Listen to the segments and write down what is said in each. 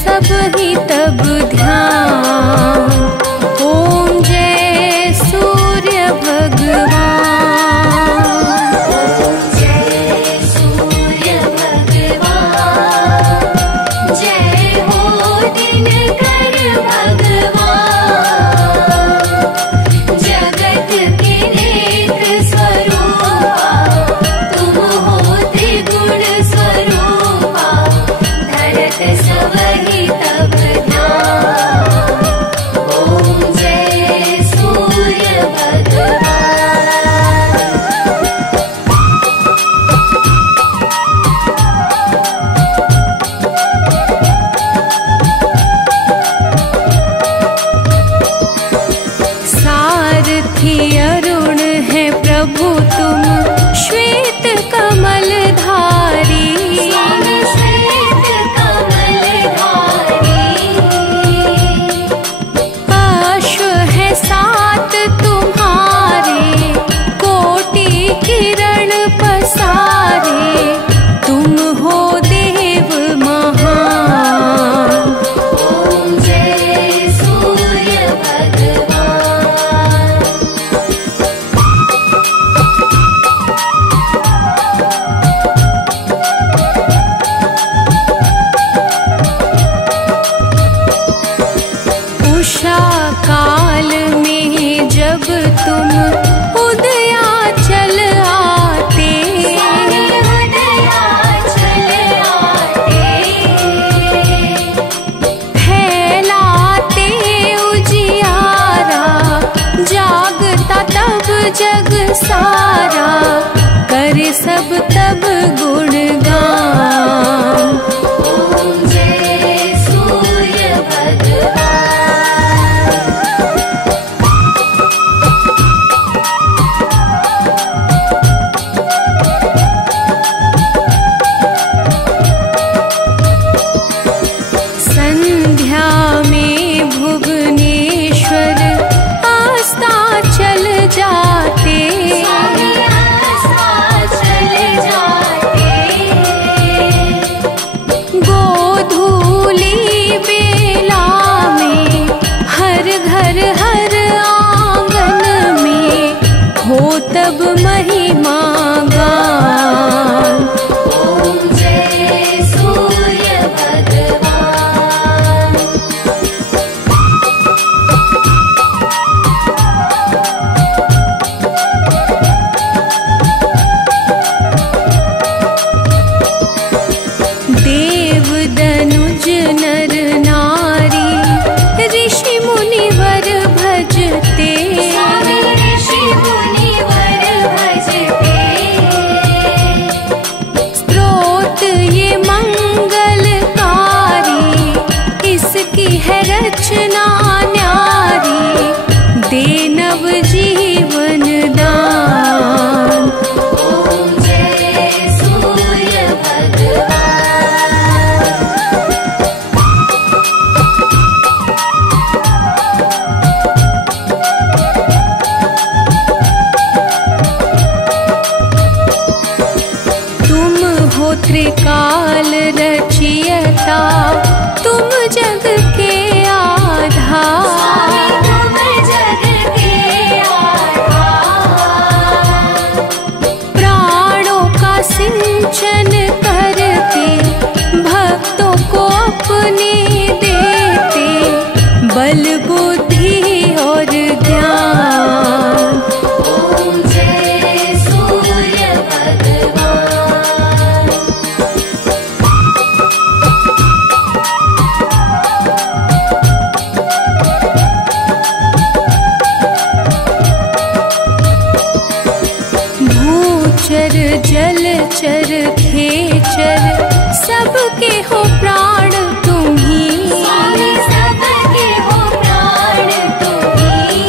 सब ही तब ध्यान। ओम जय सूर्य भगवान। ओम जय सूर्य भगवान। जय हो दिनकर भगवान। जगत के नेक स्वरूपा तुम हो त्रिगुण स्वरूपा। धरत सब ही तब ध्यान। ओम जय सूर्य भगवान। सारथी अरुण है प्रभु तुम श्वेत कमल धारी। श्वेत कमल धारी। अश्व है सात तुम्हारे कोटि किरण पसारे। तुम हो देव महान। ओम जय सूर्य भगवान। उषा काल में जब तुम उदयाचल आते। उदयाचल आते। फैलाते उजियारा जागता तब जग सारा। करे सब तब गुणगान। ओम जय सूर्य भगवान। संध्या में भुवनेश्वर अस्ताचल जाते। अस्ताचल जाते। गोधूली बेला में हर घर हर आंगन में हो तब महिमा गान। ओम जय सूर्य भगवान। देव दनुज नर नारी ऋषि मुनिवर भजते। ऋषि मुनिवर भजते। स्तोत्र ये मंगलकारी इसकी है रचना न्यारी। दे नव जीवन दान। ओम जय सूर्य भगवान। तुम हो त्रिकाल रचियता तुम जग के आधार। तुम जग के आधार। प्राणों का सिंचन करके भक्तों को अपने देते। बल बुद्धि और ज्ञान। ओम जय सूर्य भगवान। भूचर जलचर खेचर सबके हो प्राण तुम ही। सबके हो प्राण तुम ही।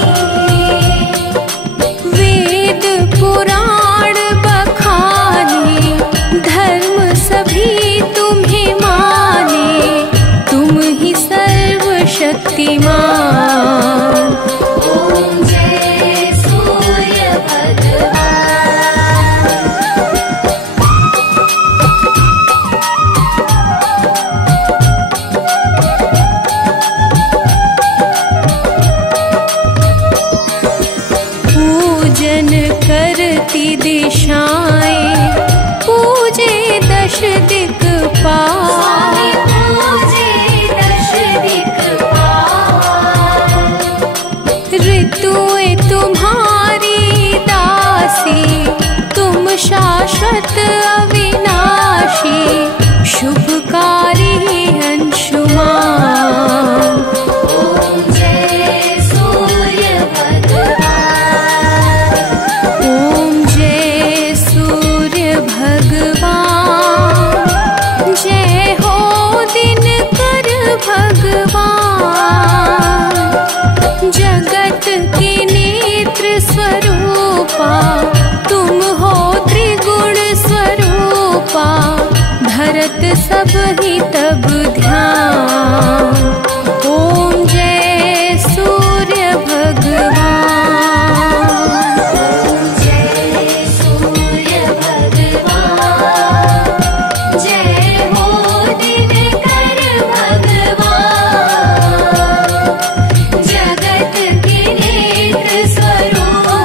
वेद पुराण बखाने धर्म सभी तुम्हें माने। तुम ही सर्वशक्तिमान। ओम जय सूर्य भगवान। चलती दिशाएं पूजे दश दिक्पाल। ऋतुएं तुम्हारी दासी, तुम शाश्वत अविनाशी, शुभकारी अंशुमान। ओम जय सूर्य भगवान, ओम जय सूर्य भगवान, जय हो दिनकर भगवान। जगत के नेत्र स्वरूपा, तुम हो त्रिगुण स्वरूपा, धरत सब ही तब ध्यान। ओम जय सूर्य भगवान, ओम जय सूर्य भगवान, जय हो दिनकर भगवान। जगत के नेत्र स्वरूपा,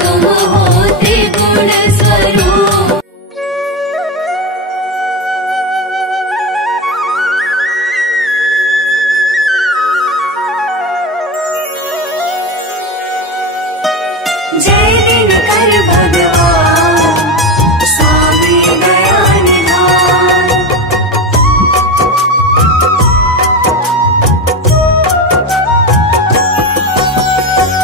तुम हो त्रिगुण स्वरूप। जय दिनकर भगवान, स्वामी दया निधान।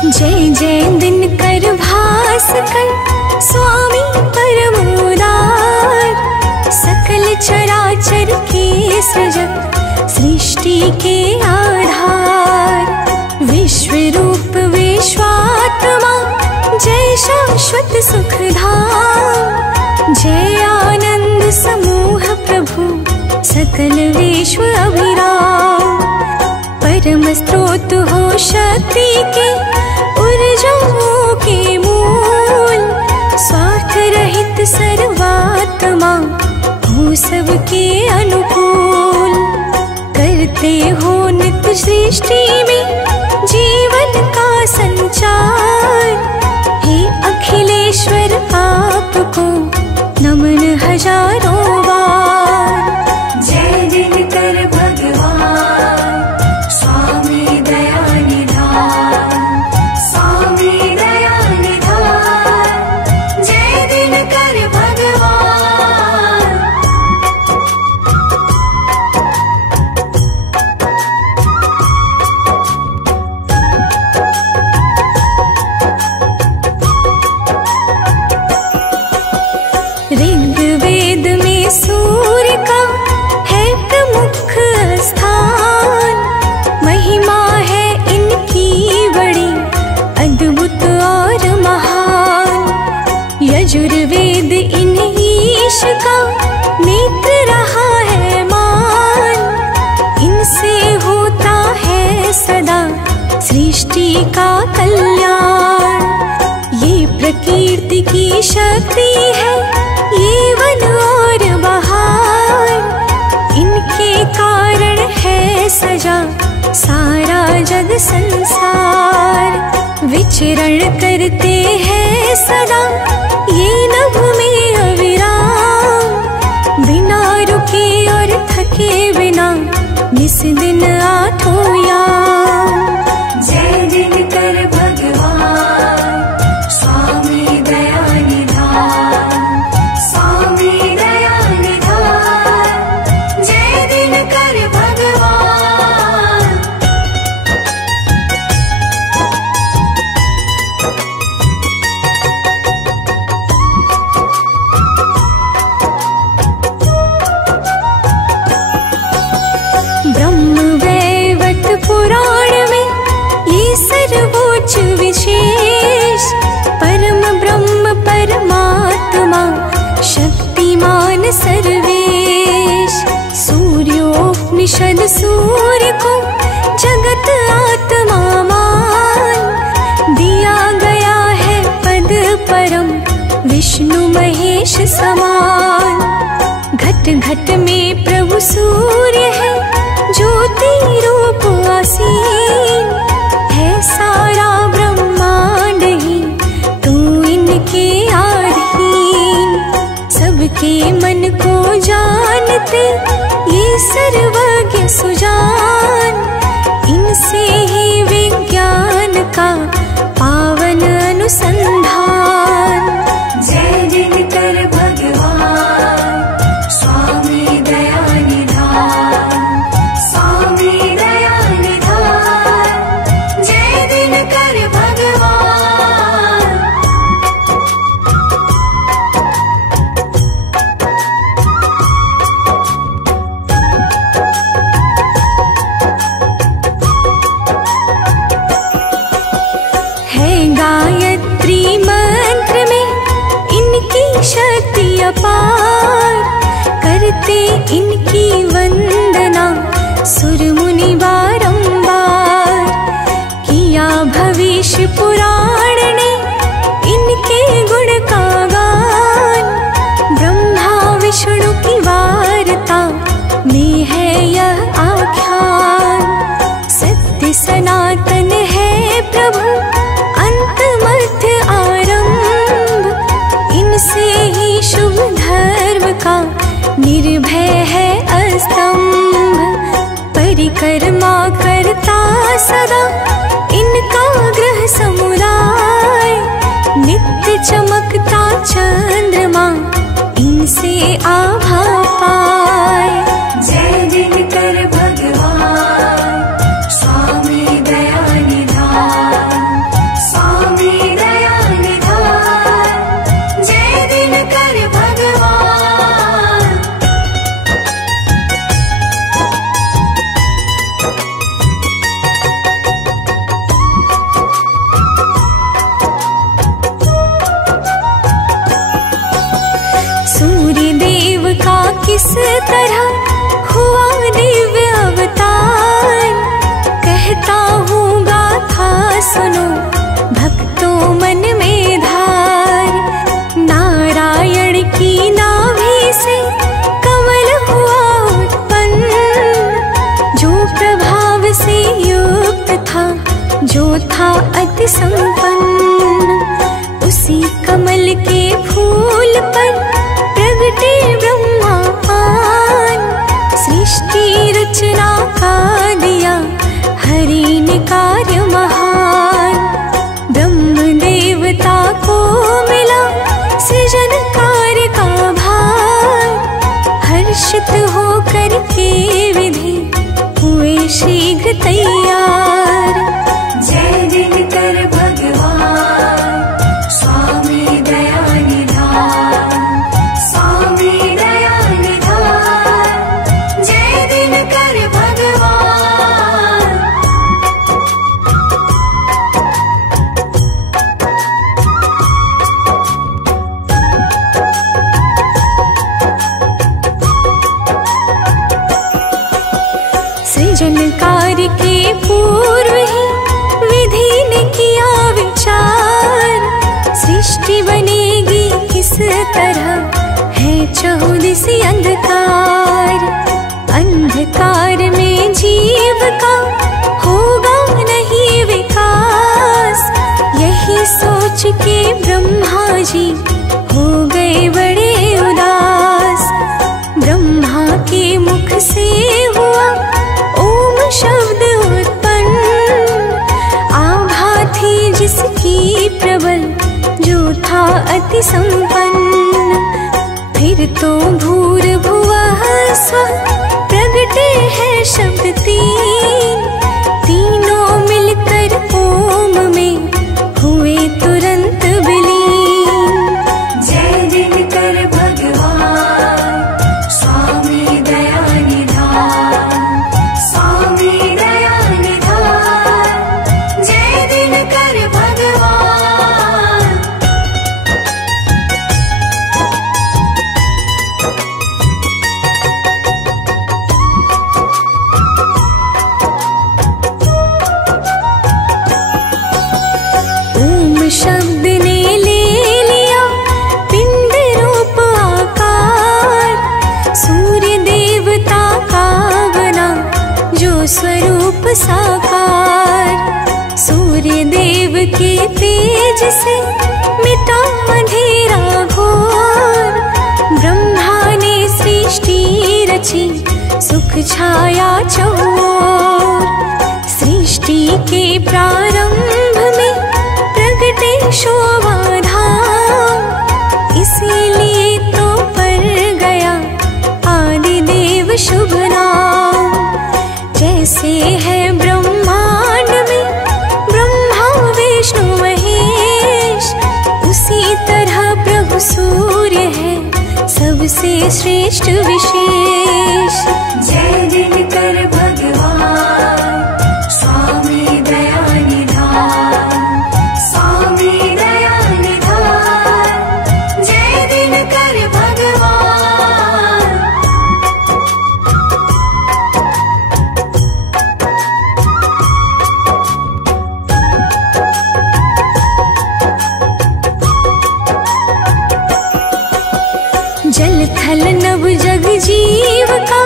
जय जय दिनकर भास्कर, स्वामी परम उदार। सकल चराचर के सृजक, सृष्टि के आधार। विश्व रूप विश्वात्मा, जय शाश्वत सुखधाम। जय आनंद समूह प्रभु, सकल विश्व अभिराम। परम स्रोत हो शक्ति के, ऊर्जाओं के मूल। स्वार्थ रहित सर्वात्मा, हो सबके अनुकूल। करते हो नित्य सृष्टि में, जीवन का संचार। हे अखिलेश्वर आपको, नमन हजारों बार। जय दिनकर भगवान, स्वामी दया निधान, स्वामी दया निधान। जय दिनकर भगवान। ऋग्वेद में सूर्य का है प्रमुख स्थान। महिमा है इनकी बड़ी अद्भुत और महान। यजुर्वेद इन ईश का नेत्र रहा है मान। इनसे होता है सदा सृष्टि का कल्याण। ये प्रकृति की शक्ति है, ये वन और बहार। इनके कारण है सजा सारा जग संसार। विचरण करते हैं सदा ये नभ में अविराम। बिना रुके और थके बिना, निस दिन आठों याम। जय दिनकर भगवान, स्वामी दया निधान, स्वामी दया निधान। जय दिनकर भगवान। ब्रह्मवैवर्त पुराण में ये सर्वोच्च विशेष। परम ब्रह्म परमात्मा, शक्तिमान सर्वेश। सूर्योपनिषद सूर्य को जगत आत्मा मान। दिया गया है पद परम, विष्णु महेश समान। घट घट में प्रभु सूर्य है, ज्योति रूप आसीन। है सारा ब्रह्मांड ही, तू इनके सबके मन को जानते ये सर्वज्ञ सुजान, इनसे ही विज्ञान का पावन अनुसंधान। जय दिनकर भगवान स्वामी दया निधान, स्वामी दया निधान, जय दिनकर भगवान। है गायत्री मंत्र में इनकी शक्ति अपार, करते इनकी वंदना सुर मुनि बारंबार। किया भविष्य पुराण ने इनके गुण का गान, ब्रह्मा विष्णु की वार्ता में है यह आख्यान। सत्य सनातन है प्रभु अंत मध्य आरंभ, इनसे ही शुभ धर्म का निर्भय है अस्तंभ। परिक्रमा करता सदा इनका ग्रह समुदाय, नित्य चमकता चंद्रमा इनसे आभा पाए। जय दिनकर भगवान स्वामी दया निधान, स्वामी दया निधान, जय दिनकर भगवान। सूर्य देव का किस तरह हुआ दिव्य अवतार, कहता हूँ गाथा सुनो भक्तों मन में धार। नारायण की नाभि से कमल हुआ उत्पन्न, जो प्रभाव से युक्त था, जो था अति संपन्न। उसी कमल के फूल पर प्रगटे ब्रह्मा पान, सृष्टि रचना का दिया हरि ने कार्य महान। ब्रह्म देवता को मिला सृजन कार्य का भार, हर्षित होकर के विधि हुए शीघ्र तैयार। जय दिनकर भगवान स्वामी दया निधान, स्वामी दया निधान, जय दिनकर भगवान। सृजन कार्य के पूर्व ही विधि ने किया विचार, सृष्टि बनेगी किस तरह है चहुदिसी अंधकार। अंधकार में जीव का होगा नहीं विकास, यही सोच के ब्रह्मा जी हो गए बड़े उदास। ब्रह्मा के मुख से हुआ ओम शब्द उत्पन्न, आभा थी जिसकी प्रबल, जो था अति संपन्न। फिर तो भूर्भुवः स्वः प्रगटे हैं शब्द तीन, तीनों मिलकर ओम में हुए तुरंत विलीन। जय दिनकर भगवान स्वामी दया निधान, स्वामी दया निधान, जय दिनकर भगवान। छाया चहुओर। सृष्टि के प्रारंभ में प्रगटे शोभा धाम, इसीलिए तो पर गया आदि देव शुभ नाम। जैसे है ब्रह्मांड में ब्रह्मा विष्णु महेश, उसी तरह प्रभु सूर्य है सबसे श्रेष्ठ विशेष। जय दिनकर भगवान स्वामी दया निधान, स्वामी दया निधान, जय दिनकर भगवान। जल थल नभ जग जीव का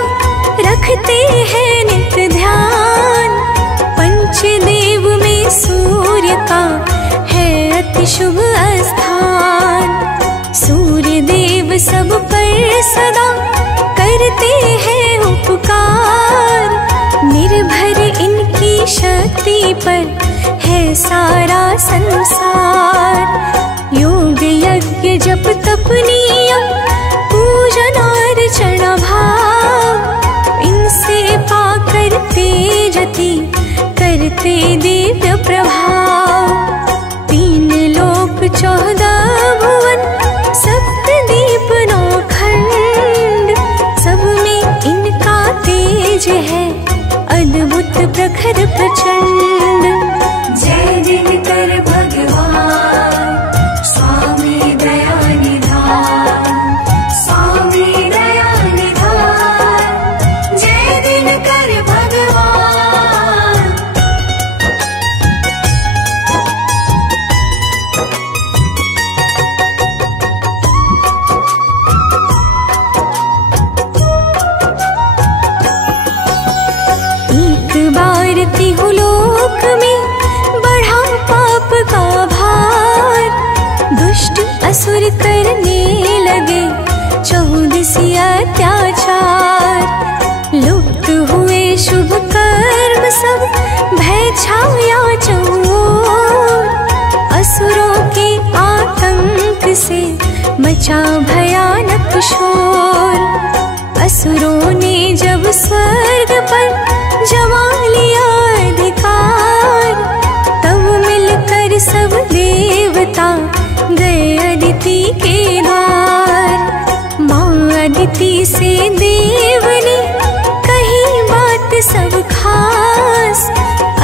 रखते हैं नित्य ध्यान, पंचदेव में सूर्य का है अति शुभ स्थान। सूर्य देव सब पर सदा करते हैं उपकार, निर्भर इनकी शक्ति पर है सारा संसार। योग यज्ञ जप तप नियम पूजन अर्चन भाव, इनसे पाकर तेजति करते दिव्य प्रभाव। 3 लोक 14 भुवन सप्त दीप 9 खंड, सब में इनका तेज है अद्भुत प्रखर प्रचंड। जय दिनकर भगवान स्वामी दया निधान, स्वामी दया निधान, जय दिनकर भगवान। एक बार तिहुलोक में बढ़ा पाप का भार, दुष्ट असुर करने लगे 14 अत्याचार। लुप्त हुए शुभ कर्म सब, भय छाया चहुओर। असुरों के आतंक से मचा भयानक शोर। असुरों ने जब स्वर्ग पर जमा लिया अधिकार, तब मिलकर सब देवता गए अदिति के द्वार। माँ अदिति से देव ने कही बात सब खास,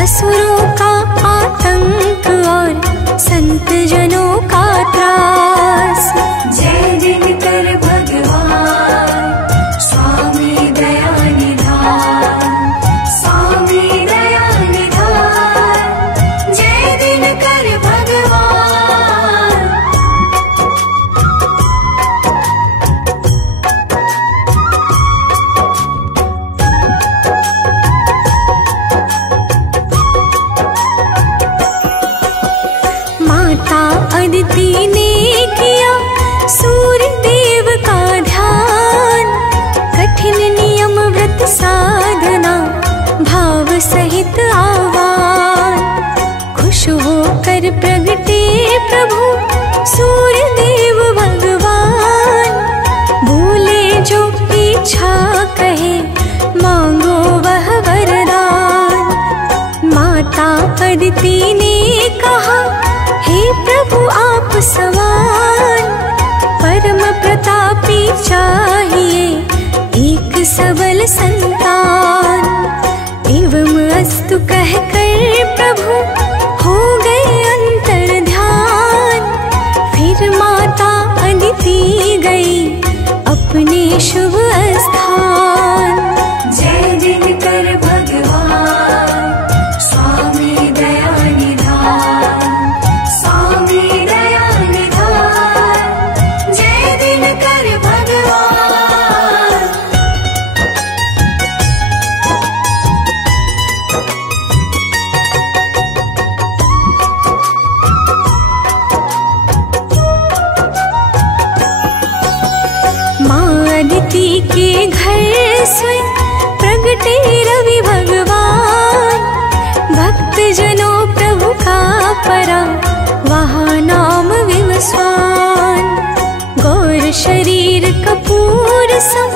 असुरों का आतंक और संत जनों का त्रास। जय दिनकर भगवान स्वामी दया निधान, स्वामी दया निधान, जय दिनकर भगवान। माता अदिति ने किया सूर्य देव का ध्यान, कठिन नियम व्रत साधना भाव सहित आह्वान। खुश होकर प्रगटे प्रभु सूर्य देव भगवान, बोले जो इच्छा कहे मांगो वह वरदान। माता अदिति ने कहा हे प्रभु आप समान, परम प्रतापी चाहिए एक सबल संतान। एवं अस्तु कहकर प्रभु हो गए अंतर ध्यान, फिर माता अदिति गई अपने शुभ स्थान। जय दिनकर भगवान स्वामी दया निधान, स्वामी दया निधान, जय दिनकर भगवान। माँ अदिति के घर स्वयं प्रगटे रवि भगवान, भक्त जनों प्रभु का परा, वहाँ नाम विवस्वान। गौर शरीर कपूर सम,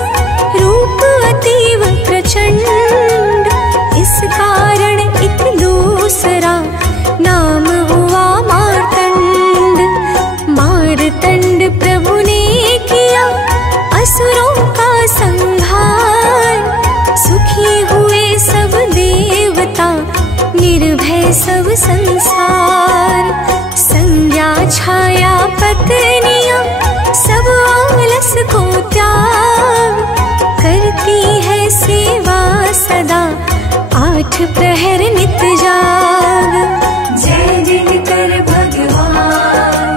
रूप अतीव प्रचंड, इस कारण एक दूसरा नाम हुआ मार्तंड। मार्तंड प्रभु ने किया असुरों का संहार, सुखी हुए सब देवता, निर्भय सब संसार। संज्ञा छाया पत्नियां, सब आलस को त्याग, करती है सेवा सदा, 8 प्रहर नित जाग। जय दिनकर भगवान,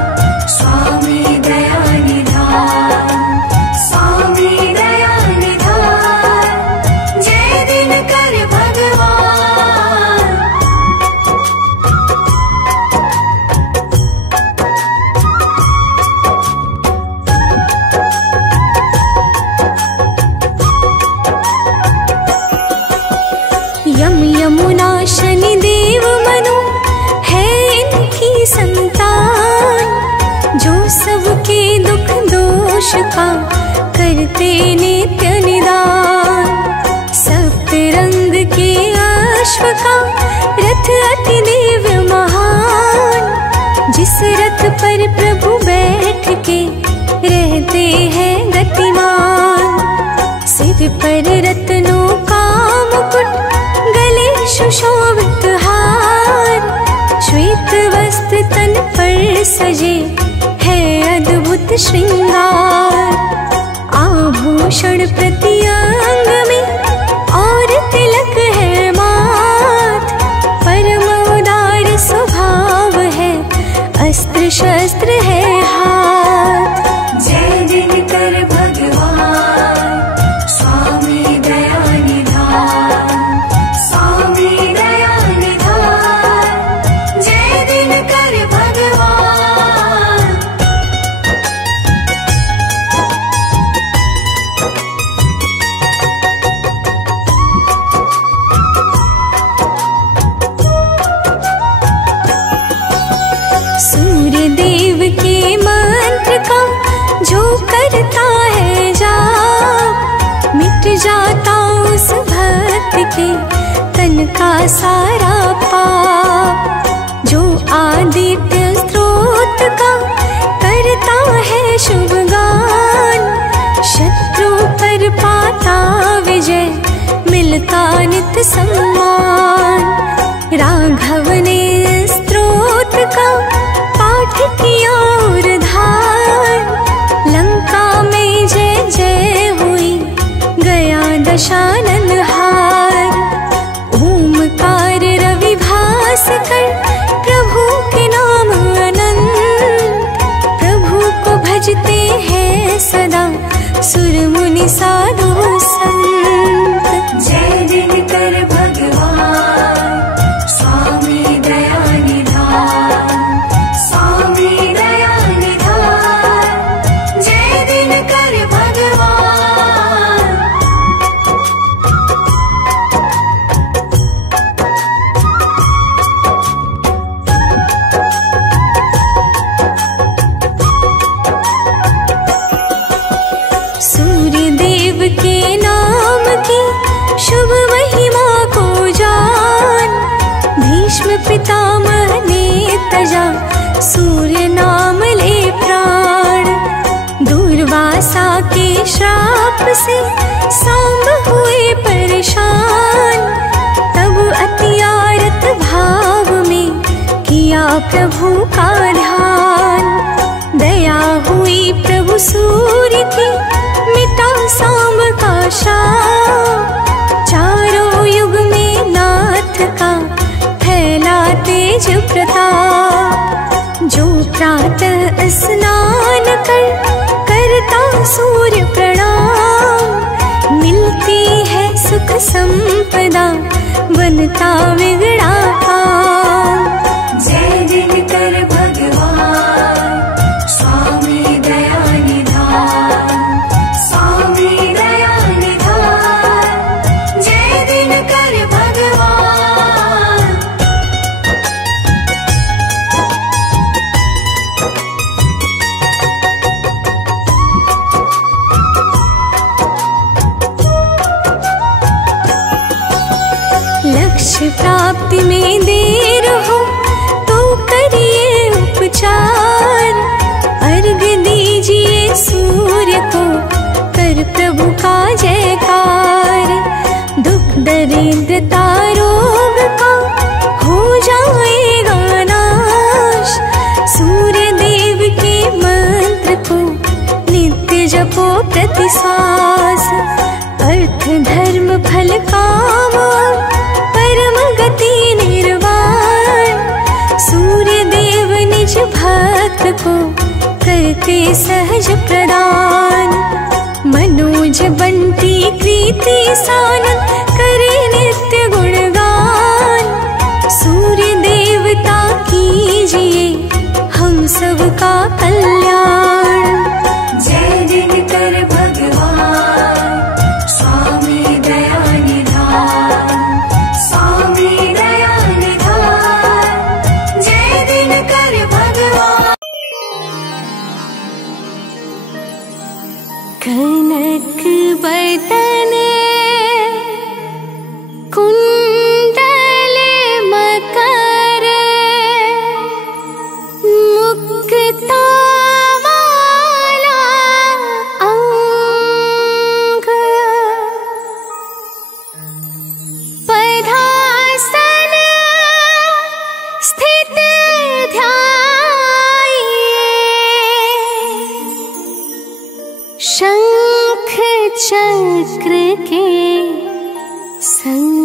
स्वामी दया निधान, स्वामी दया निधान, जय दिनकर भगवान। यम यमुना शनि देव मनु है इनकी संतान, जो सबके दुख दोष का करते नित्य निदान। सप्तरंग के अश्व का रथ अति दिव्य महान, जिस रथ पर प्रभु बैठ के रहते हैं गतिमान। सिर पर रत्नों का मुकुट, गले सुशोभित हार, श्वेत वस्त्र तन पर सजे है अद्भुत श्रृंगार। आभूषण प्रति अंग में और तिलक है माथ, परम उदार स्वभाव है, अस्त्र शस्त्र है हाथ। जय दिनकर भगवान, स्वामी दया निधान, स्वामी दया निधान, जय दिनकर भगवान। सूर्य देव के मंत्र का जो करता है जाप, मिट जाता उस भक्त के तन का सारा पाप। जो आदित्य स्रोत का करता है शुभ गान, शत्रु पर पाता विजय, मिलता नित सम्मान। राघव ने स्त्रोत का पाठ किया और धार, लंका में जय जय हुई, गया दशानन हार। ओमकार रवि भास्कर, प्रभु के नाम अनंत, प्रभु को भजते हैं सदा, सुर मुनि साधु संत। जय दिनकर भगवान, स्वामी दया निधान, स्वामी दया निधान, जय दिनकर भगवान। सूर्य देव के नाम की शुभ महिमा को जान, भीष्म पितामह ने तजा, सूर्य नाम ले प्राण। दुर्वासा के श्राप से सांब हुए परेशान, तब अतिआरत भाव में किया प्रभु का ध्यान। दया हुई प्रभु सूर्य की, मिटा सांब का शाप, चारों युग में नाथ का फैला तेज प्रताप। जो प्रातः स्नान कर करता सूर्य प्रणाम, मिलती है सुख संपदा, बनता बिगड़ा काम। जय दिनकर भगवान, स्वामी दया निधान, स्वामी दया निधान, जय में देर हो तो करिए उपचार, अर्घ दीजिए सूर्य को, कर प्रभु का जयकार। दुख दरिद्रता रोग का हो जाएगा नाश, सूर्य देव के मंत्र को नित्य जपो प्रति श्वास। अर्थ धर्म फल काम परम गति निर्वाण, सूर्य देव निज भक्त को करते सहज प्रदान। मनोज बंटी कृति सानंद करे नित्य गुणगान, सूर्य देवता कीजिए हम सबका कल्याण। जय दिनकर भगवान स्वामी दया निधान, स्वामी दया निधान, जय दिनकर भगवान। कनक बदन कुंडल मकर, मुक्ता वाला अंग, पद्मासन स्थित ध्याये, शंख चक्र के संग।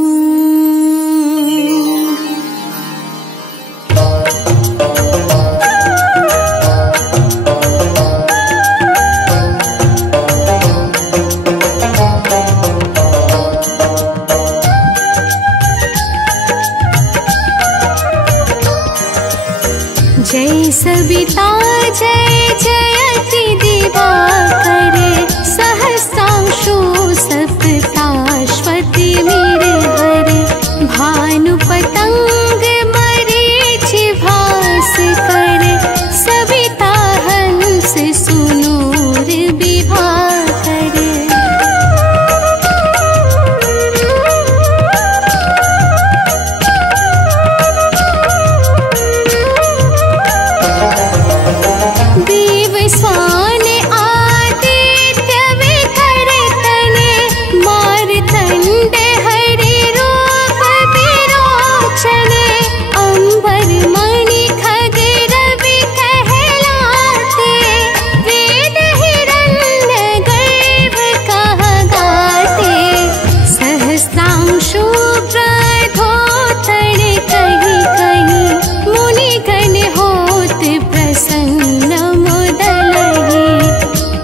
जय सविता जय जयति दिवाकर, सहस्रांशु सप्ताश्वति निर्भर, भानु पतंग मरीच भास्कर, सविता हंस सुनूर विभाकर। देव स्वान आदित्य विकर तने, मारतंड हरि रूप विरोचने, अंबर मणि खग रवि कहलाते, वेद हिरण्य गर्भ कह गाते, सहस्रांशु प्रधोतन कहीं कहीं, मुनिगण होत प्रसन्न मुदलहि,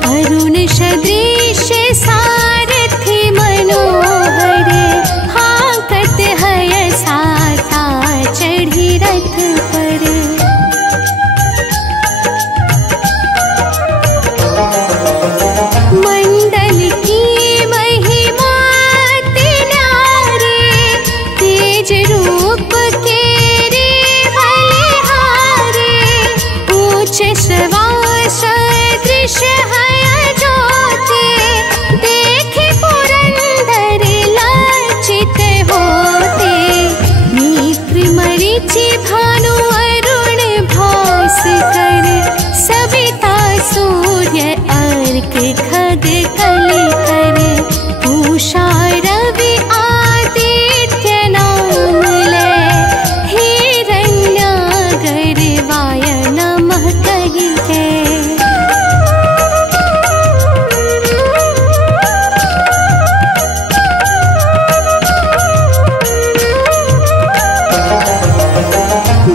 अरुण सदृश सारथि मनोहर, हाकत है साता चढ़ी रथ पर। मंडल की महिमा तिनारे, तेज रूप के रे बलिहारे, ऊंच श्रवास दृश्य है ज्योति, देखे पुरंदर लज्जित होते, नेत्र मरीचि भानु अरुण भास्कर, सविता सूर्य अर्क खग कलि करे, उषा रवि आदित्य नाम ले, हिरण्यागर वाय नमः कहिते।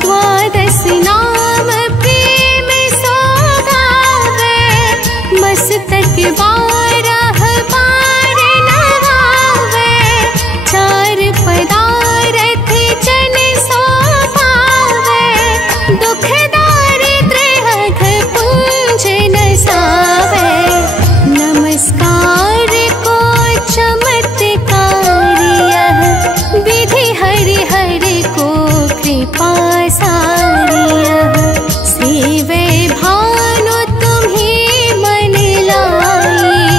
द्वादश नाम प्रेम सो गावे, मस्तक बारह बार नवावे, चार पदारथ जन सो पावे, दुख दारिद्र्य हघ पुंज नसावे, नमस्कार को चमत्कार यह, विधि हरि हरि को कृपा सारियः, सेवे भानु तुम्हें मन लाई,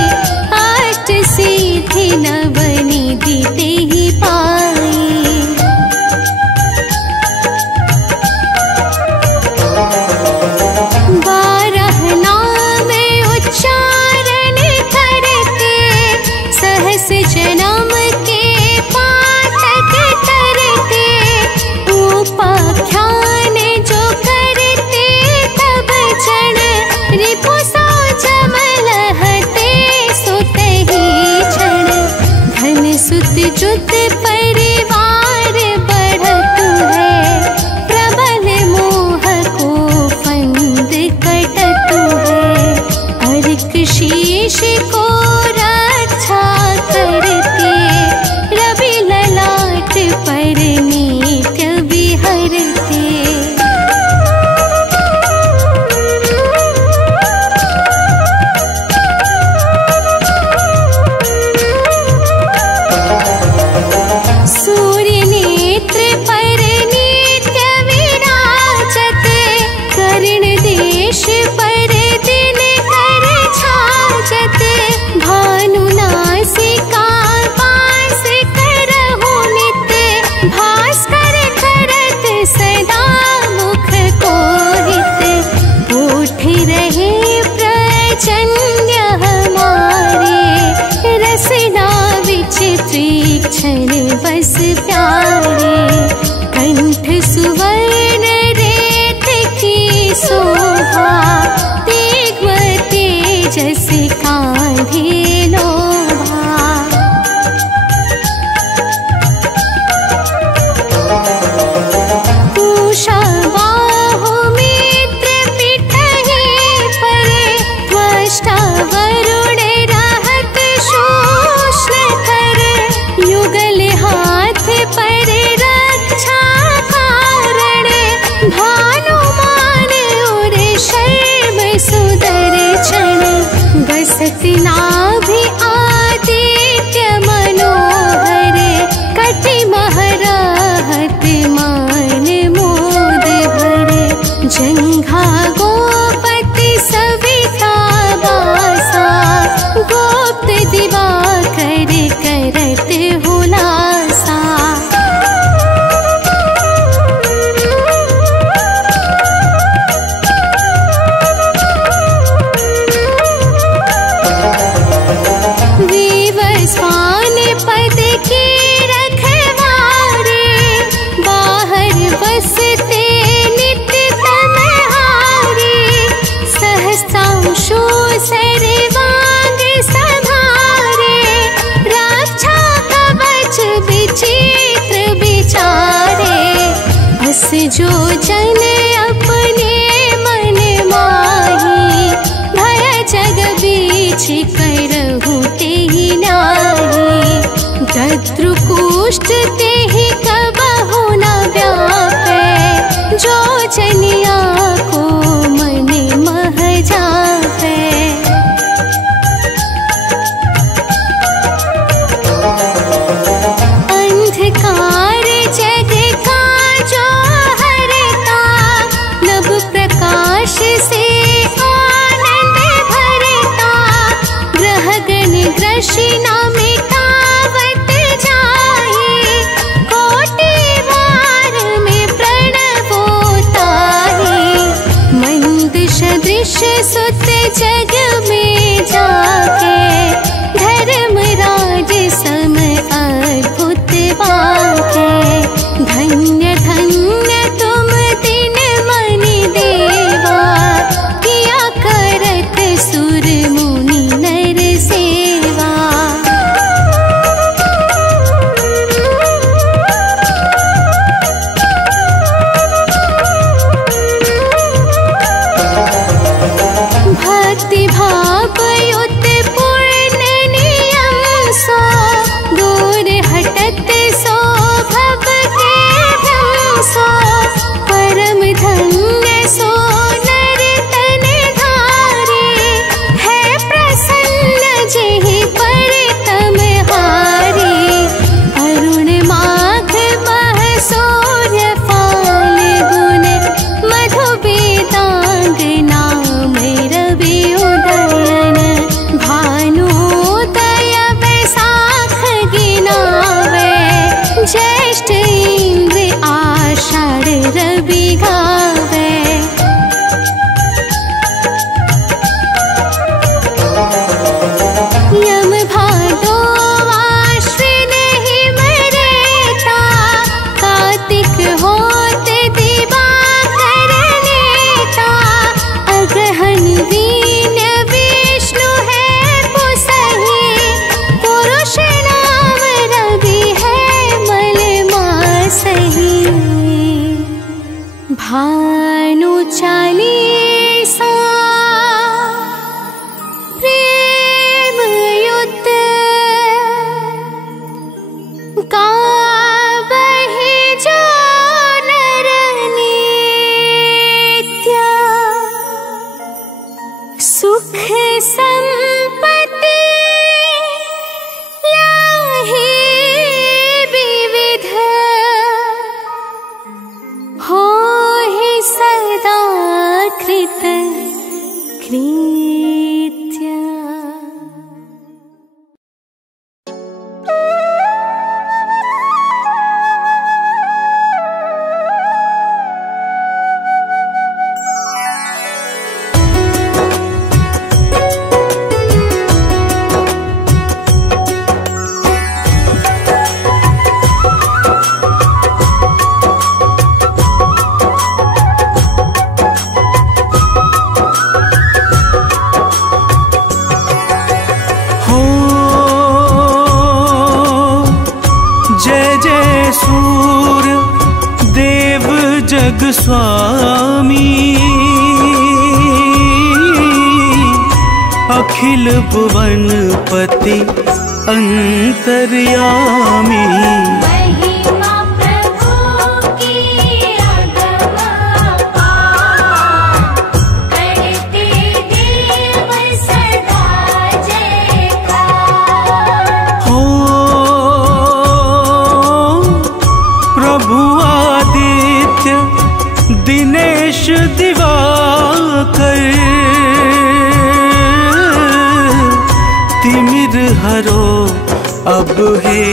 जुत परिवार बढ़त है, प्रबल मोह को फंद कटत है। अर्क शीश को रक्षा करके, रवि ललाट पर नित्य विहरते। सूर्य नेत्र पर नित्य विराजते, कर्ण देश पर दिन कर छाजते। भानुनासिका पास करहु नित्य, भास्कर करत सदा मुख कोहित। उठ रहे प्रचंड हमारे, रसना विच तीक्ष्ण बस प्यारे। कंठ सुवर्ण रेत की शोभा, दिग्व तेजस कांधे लोभा। पूषा बाहु मित्र पिठहि परे, त्वष्टा वरुण रहत शोषण करे। युगल हाथ पर रक्षा कारण, भानुमान और शर्म सुदर्शन। बसत नाभि आदित्य मनोहर, कटि महरहत मान मोद भरे। जंघा गोपति सविता बासा, गोप्त दिवाकर करत हुलासा। विवस्वान पद की रखवारे, बाहर बसते नित्य तमहारे। सहस्रांशु सर्वांग संभारे, रक्षा कवच विचित्र विचारे। अस जो जन अपने मन माही, भय जग बीच करहु तेहि नाही। दद्रु कुष्ठ तेहि कबहु न व्यापै, जो जनिया को मन मह जापै। अंधकार जग का जो हरता, नभ प्रकाश से आनंद भरता। ग्रहगण ग्रशी न मिटावत जाहि, कोटि वार में प्रणवोताहि। मंद सदृश सुत जग में जाके, धर्मराज सम अद्भुत बाके। धन्य धन्य तुम दिन मनि देवा, किया करत सुर मुनि नर सेवा। भक्ति भाव युत पूर्ण नियम सो, दूर हटत सो भव के भ्रम सो। परम धन्य सो नर तन धारी, है प्रसन्न जेहि पर तम हारी। अरुण माघ मह सूर्य फाल गुण, मधु बेदांग नाम रवि उदयन। भानु संपत्ति लाहे विविध, होहि सदा कृत कृत्य। जग स्वामी अखिल भुवन पति अंतर्यामी। महिमा प्रभु की अगम अपार, करते देव सदा जयकार। हो प्रभु आदित्य दिनेश दिवाकर, तिमिर हरो अब हे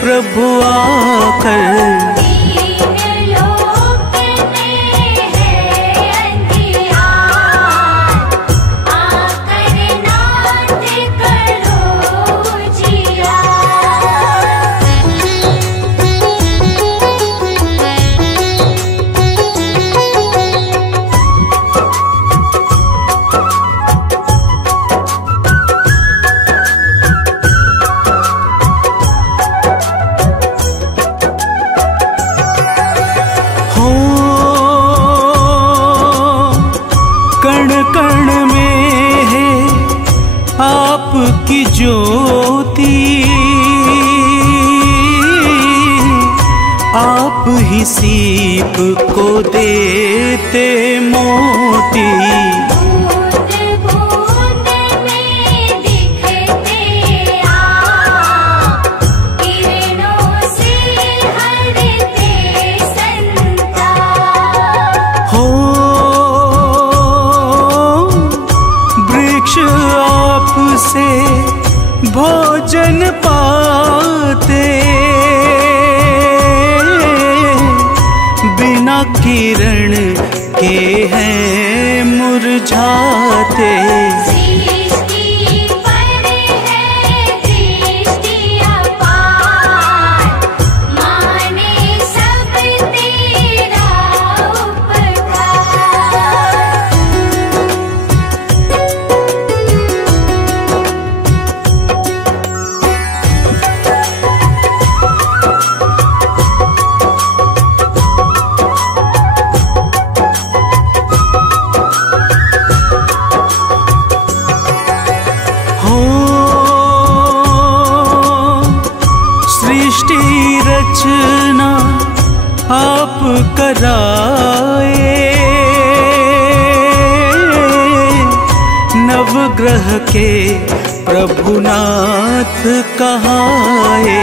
प्रभु आकर। तीन लोक में है अंधियार, आकर नाथ करो जियार। आपकी ज्योति, आप ही सीप को देते मोती। बूंद बूंद में दिखते आप, किरणों से हरते संताप। हो वृक्ष आपसे भोजन पाते, बिना किरण के हैं मुरझाते। सृष्टि पर है दृष्टि अपार, माने सब तेरा उपकार। सृष्टि रचना आप कराए, नवग्रह के प्रभुनाथ कहाए।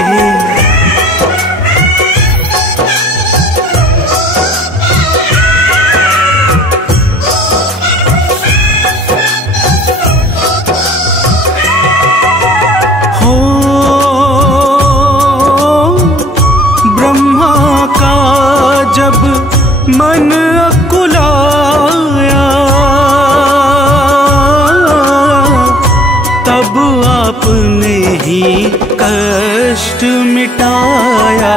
जब मन अकुलाया, तब आपने ही कष्ट मिटाया।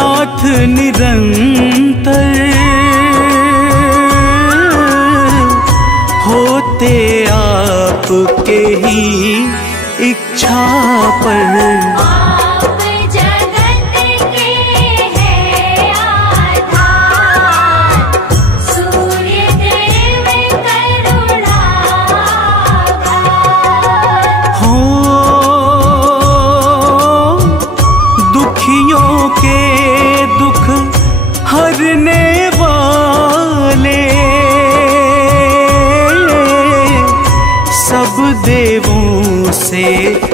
नाथ निरंतर होते आपके ही इच्छा पर। आप जगत के हैं आधार, सूर्य देव करुणागार। हो दुखियों के दुख हरने वाले, सब देवों से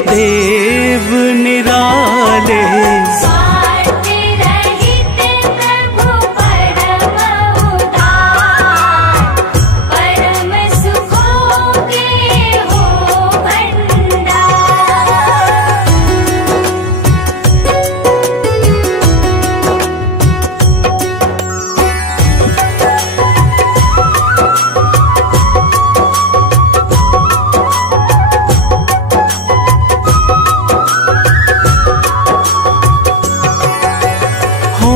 देव निराले। स्वार्थ रहित प्रभु परम उदार, परम सुखों के हो भंडार। हो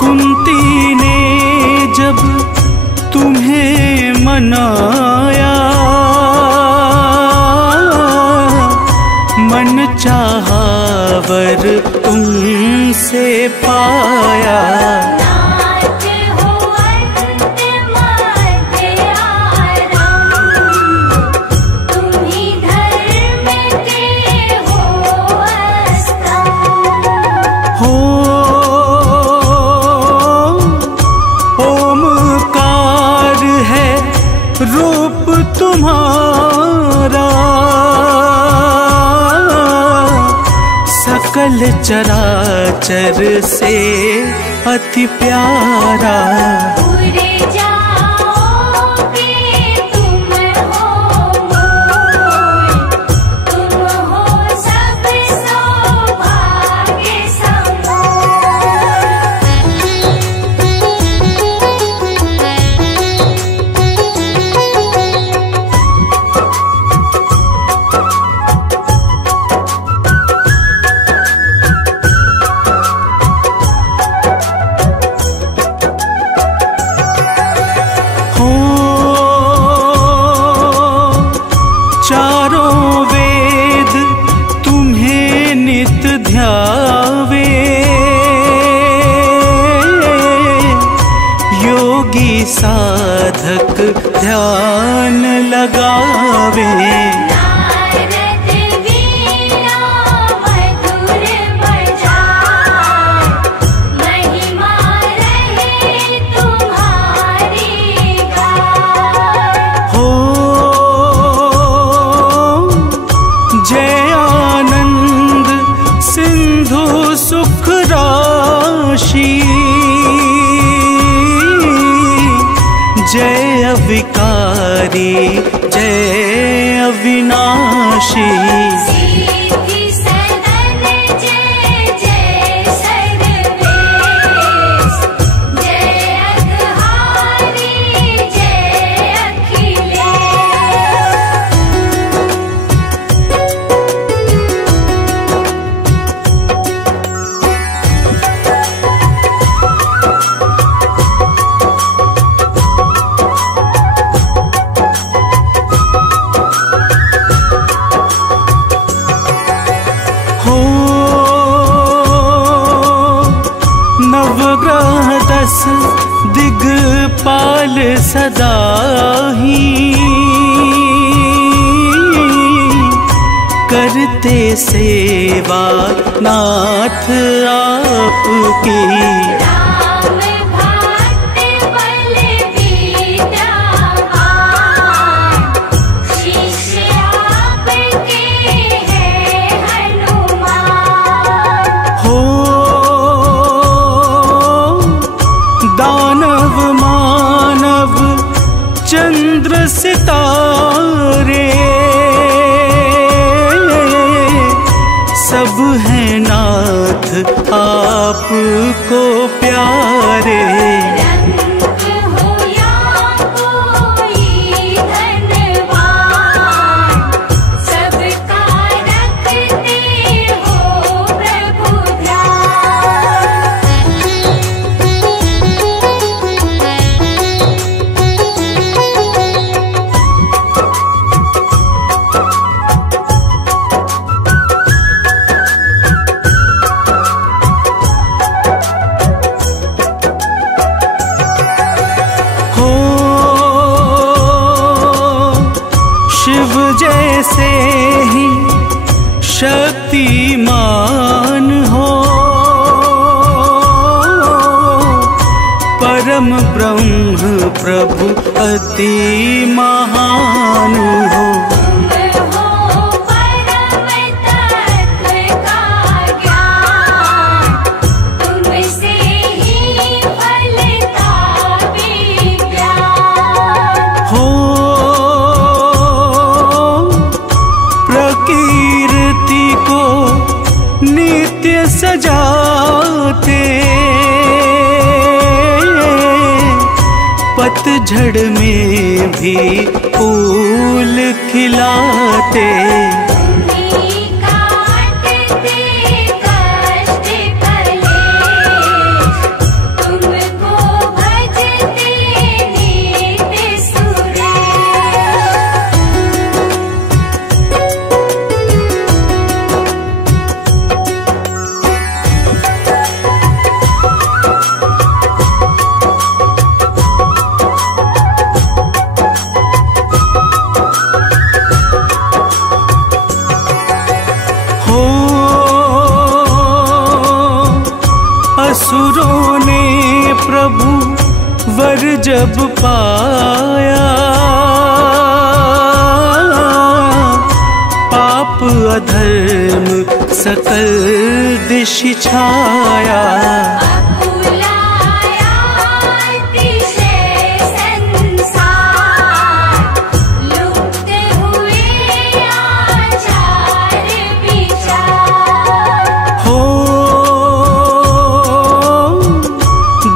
कुंती ने जब तुम्हें मनाया, मन चाहा वर तुमसे पाया। नाथ हो अंत मध्य आरंभ, तुम्ही धर्म के हो स्तंभ। हो ओमकार है रूप तुम्हारा, सकल चराचर से अति प्यारा। उड़ जाओगे तुम हो मूल, तुम हो सब सौभाग्य हो चारों वेद तुम्हें नित ध्यावे, योगी साधक ध्यान लगावे। नारद वीणा मधुर बजाए, महिमा रहे तुम्हारी गाय। हो जय आनंद सिंधु सुख राशि, जय अविकारी जय अविनाशी। सिद्धि सदन जय जय सर्वेश, जय अघहारी जय अखिलेश। हो नवग्रह 10 दिग्पाल सदा ही, करते सेवा नाथ आपकी। राम भक्त बल विद्यावान, शिष्य आपके हैं हनुमान। हो दानव मानव चंद्र सितारे, सब हैं नाथ आपको प्यारे। रंग हो या कोई धनवान, सबका रखते हो प्रभु अति महान हो। तुम हो परम तत्व का ज्ञान, तुमसे ही फलता विज्ञान। हो प्रकृति को नित्य सजाते, पतझड़ में भी फूल खिलाते। तुम्हीं काटते कष्ट कलेश, तुमको भजते नित्य सुरेश। हो असुरों ने प्रभु वर जब पाया, पाप अधर्म सकल दिश छाया। अकुलाया अतिशय संसार, लुप्त हुए आचार विचार। हो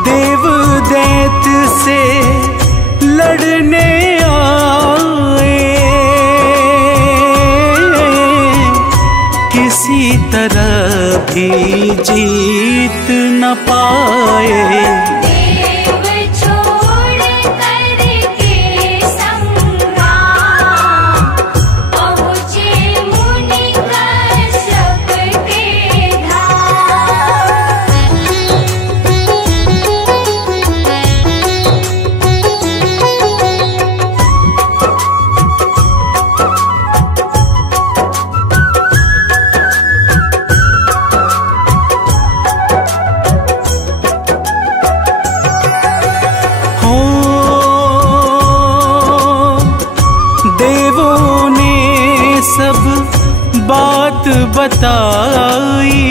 देव दैत्य से लड़ने आए, किसी तरह भी जीत न पाए। देव छोड़ करके संग्राम, पहुँचे मुनि कश्यप के धाम। हो देवों ने सब बात बताई,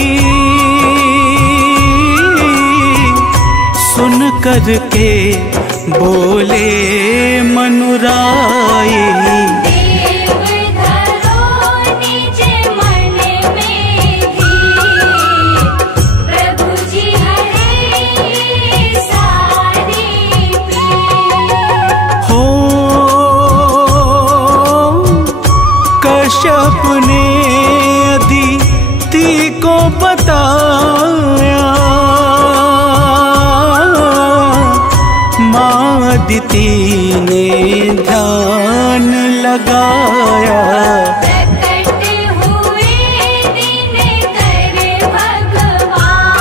सुन कर के बोले मनुराई। देव धरो निज मन में धीर, प्रभु जी हरे सारी पीर। हो कश्यप ने अदिति को बताया, माँ अदिति ने ध्यान लगाया। प्रकट हुए दिनकर भगवान,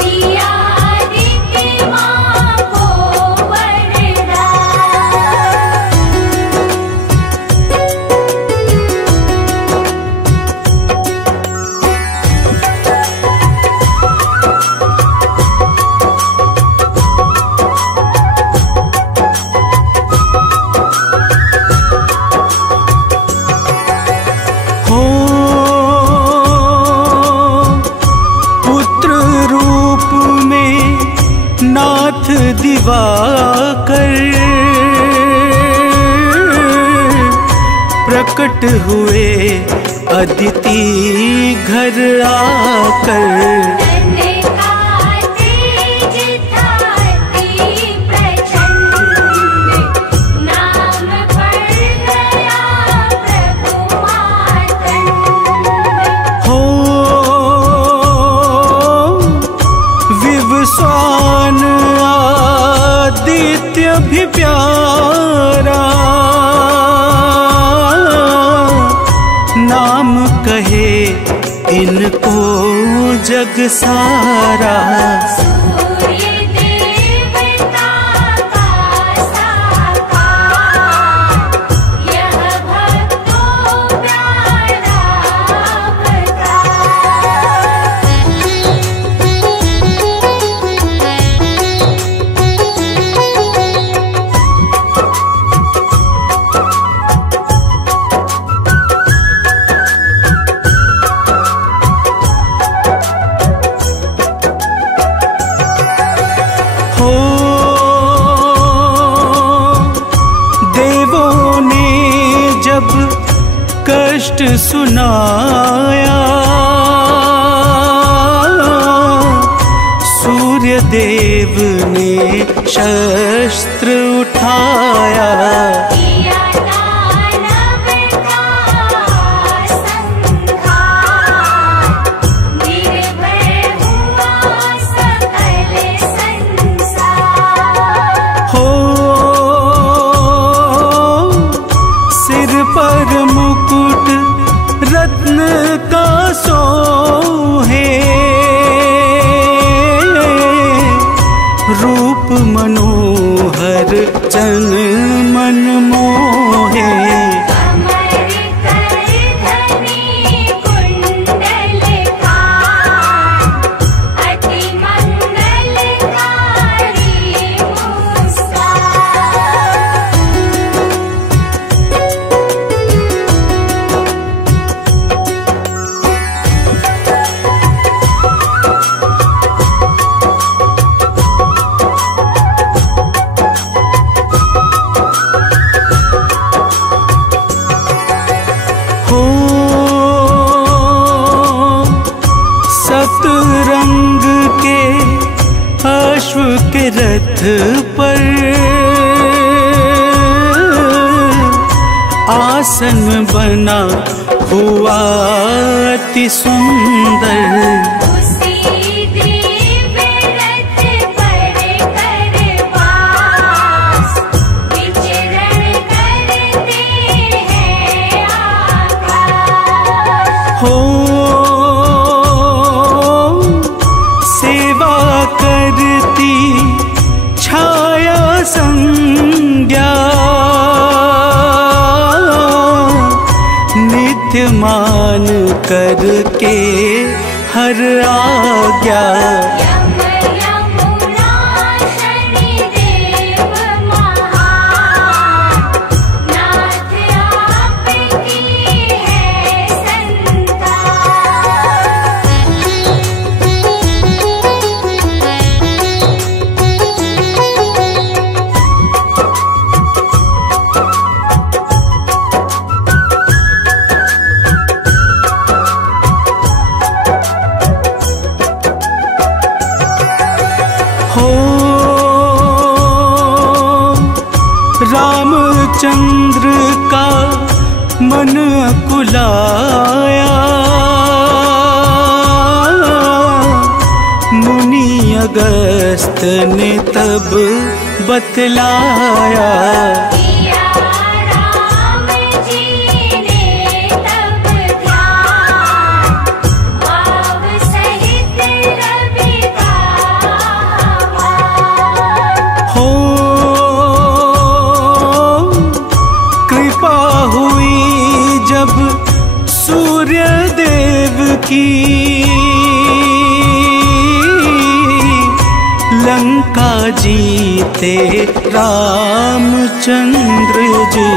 दिया आदित्य माँ को वरदान। हो पुत्र रूप में नाथ दिवाकर, प्रकट हुए अदिति घर आकर। तन का तेज था अति प्रचंड, नाम पड़ गया प्रभु मातंड। हो विवस्वान आदित्य भी प्यारा, नाम कहे इनको जग सारा। सूर्य देवता का साकार, यह भक्तों प्यारा अवतार। सुनाया, सूर्य देव ने शस्त्र उठाया। किया दानव का संहार, निर्भय हुआ सकल संसार। हो सिर पर मुकुट रत्न का सोहे, रूप मनोहर जन मन मोहे। कमर कर धनी कुंडल कान, अति मंगलकारी मुस्कान। हो सतरंग के अश्व के रथ पर आसन बना हुआ अति सुंदर। उसी दिव्य रथ पर कर वास, विचरण करते हैं आकाश। हो सेवा करती छाया संज्ञा, नित्य मान करके हर आज्ञा। यम यमुना शनिदेव महान, नाथ आपकी है हो रामचंद्र का मन अकुलाया, मुनि अगस्त ने तब बतलाया। किया राम जी ने तब ध्यान, भाव सहित रवि का आह्वान। हो कृपा हुई जब सूर्य देव की, लंका जीते रामचंद्र जी।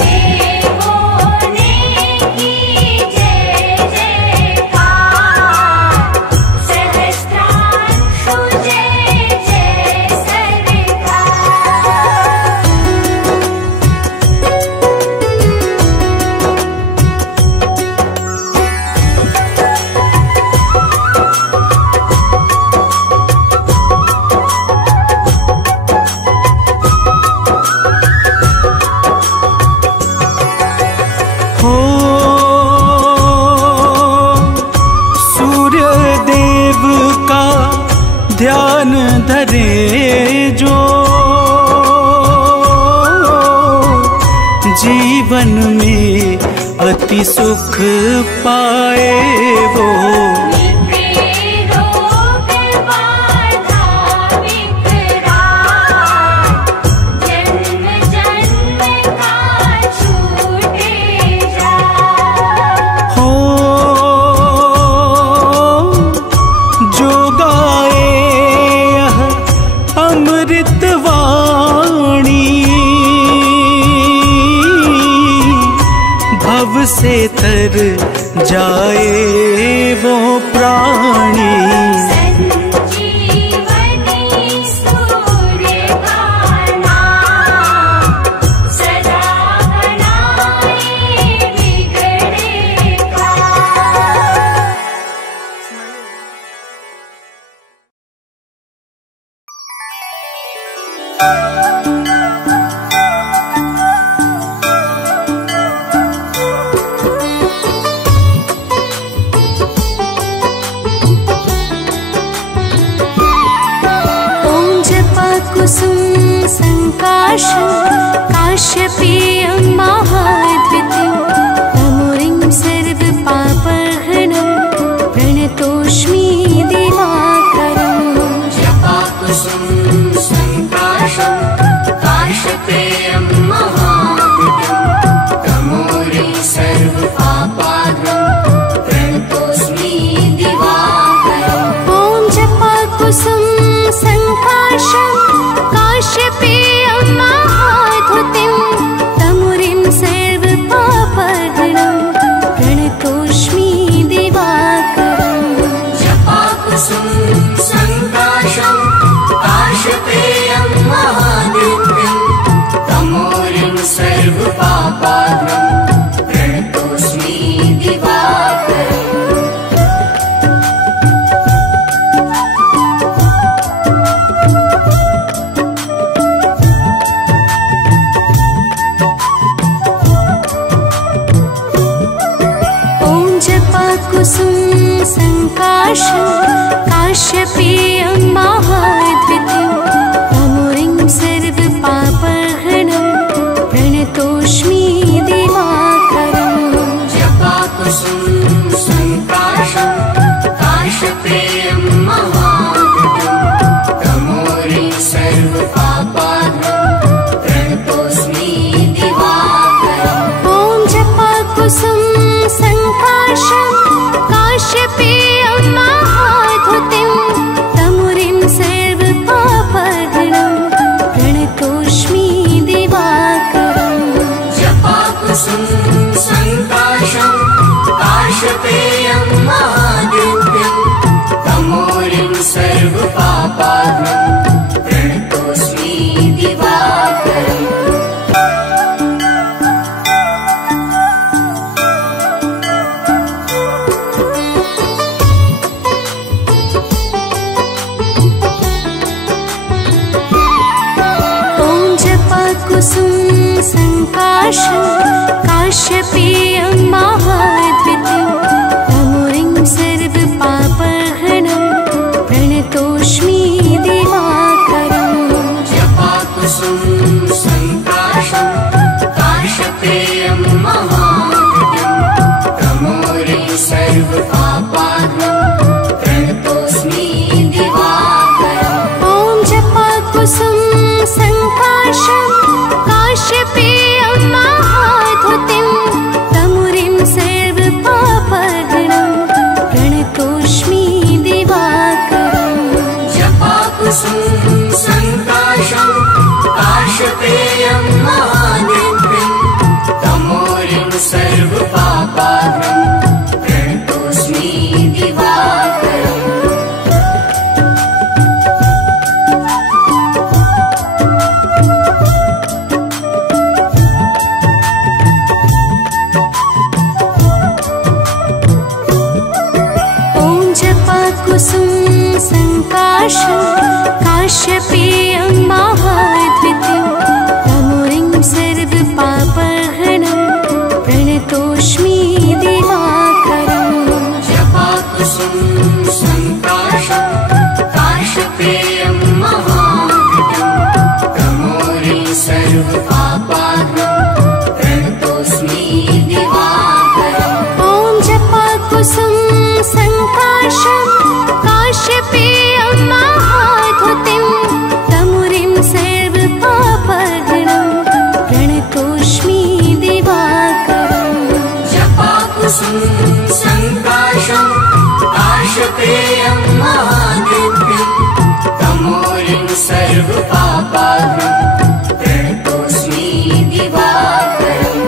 देवों ने की जय जयकार, सहस्त्रांशु जय जय सरकार। हो सूर्य देव का ध्यान धरे जो, जीवन में अति सुख पाए वो। नित्य रोग बाधा विकराल, जन्म जन्म का छूटे जाल। हो जो गाए यह अमृत वाणी, भव से तर जाए वो प्राणी। संजीवनी सूर्य का नाम, सदा बनाए बिगड़े कुसुम संकाशं काश्यपेयं महाद्वितीयं तमोरिं सर्वपापहरणं प्रणतोऽस्मि दिवाकरम्। जपाकुसुम संकाशं काश्यपेयं महाद्वितीयं तमोरिं सर्वपापहरणं प्रणतोऽस्मि दिवाकरम्। ॐ जपाकुसुम संकाशं काश्यपेयं महाद्युतिं तमुरिं सर्वपापहरणं प्रणतोऽस्मि दिवाकरम्। जपाकुसुम संकाशं काश्यपेयं महाद्युतिं तमोरिं सर्वपापहरणं प्रणतोऽस्मि दिवाकरम्। कुसुम संकाशं काश्यपेयं महाद्वितीयं तमोरिं सर्वपापहरणं प्रणतोऽस्मि दिवाकरम्। जपाकुसुम संकाशं काश्यपेयं महाद्युतिं तमोरिं सर्वपापहरणं प्रणतोऽस्मि दिवाकरम्। ॐ जपाकुसुम संकाशं काश्यपेयं महाद्युतिं तमुरिं सर्वपापहरणं प्रणतोऽस्मि दिवाकरम्। जपाकुसुम संकाशं काश्यपेयं महाद्युतिं तमोरिं सर्वपापहरणं प्रणतोऽस्मि दिवाकरम्। कुसुम संकाशं काश्यपेयं महाद्वितीयं तमोरिं सर्वपापहरणं प्रणतोऽस्मि दिवाकरम्। जपाकुसुम संकाशं काश्यपेयं महाद्युतिं तमोरिं सर्वपापहरणं प्रणतोऽस्मि दिवाकरम्। ॐ जपाकुसुम संकाशं काश्यपेयं महाद्युतिं तमुरिं सर्वपापहरणं प्रणतोऽस्मि दिवाकरम्। जपाकुसुम संकाशं काश्यपेयं महाद्युतिं तमोरिं सर्वपापहरणं प्रणतोऽस्मि दिवाकरम्। कुसुम संकाशं काश्यपेयं महाद्वितीयं तमोरिं सर्वपापहरणं प्रणतोऽस्मि दिवाकरम्। जपाकुसुम संकाशं काश्यपेयं महाद्युतिं तमोरिं सर्वपापहरणं प्रणतोऽस्मि दिवाकरम्। ॐ जपाकुसुम संकाशं काश्यपेयं महाद्युतिं तमुरिं सर्वपापहरणं प्रणतोऽस्मि दिवाकरम्। जपाकुसुम संकाशं काश्यपेयं महाद्युतिं तमोरिं सर्वपापहरणं प्रणतोऽस्मि दिवाकरम्।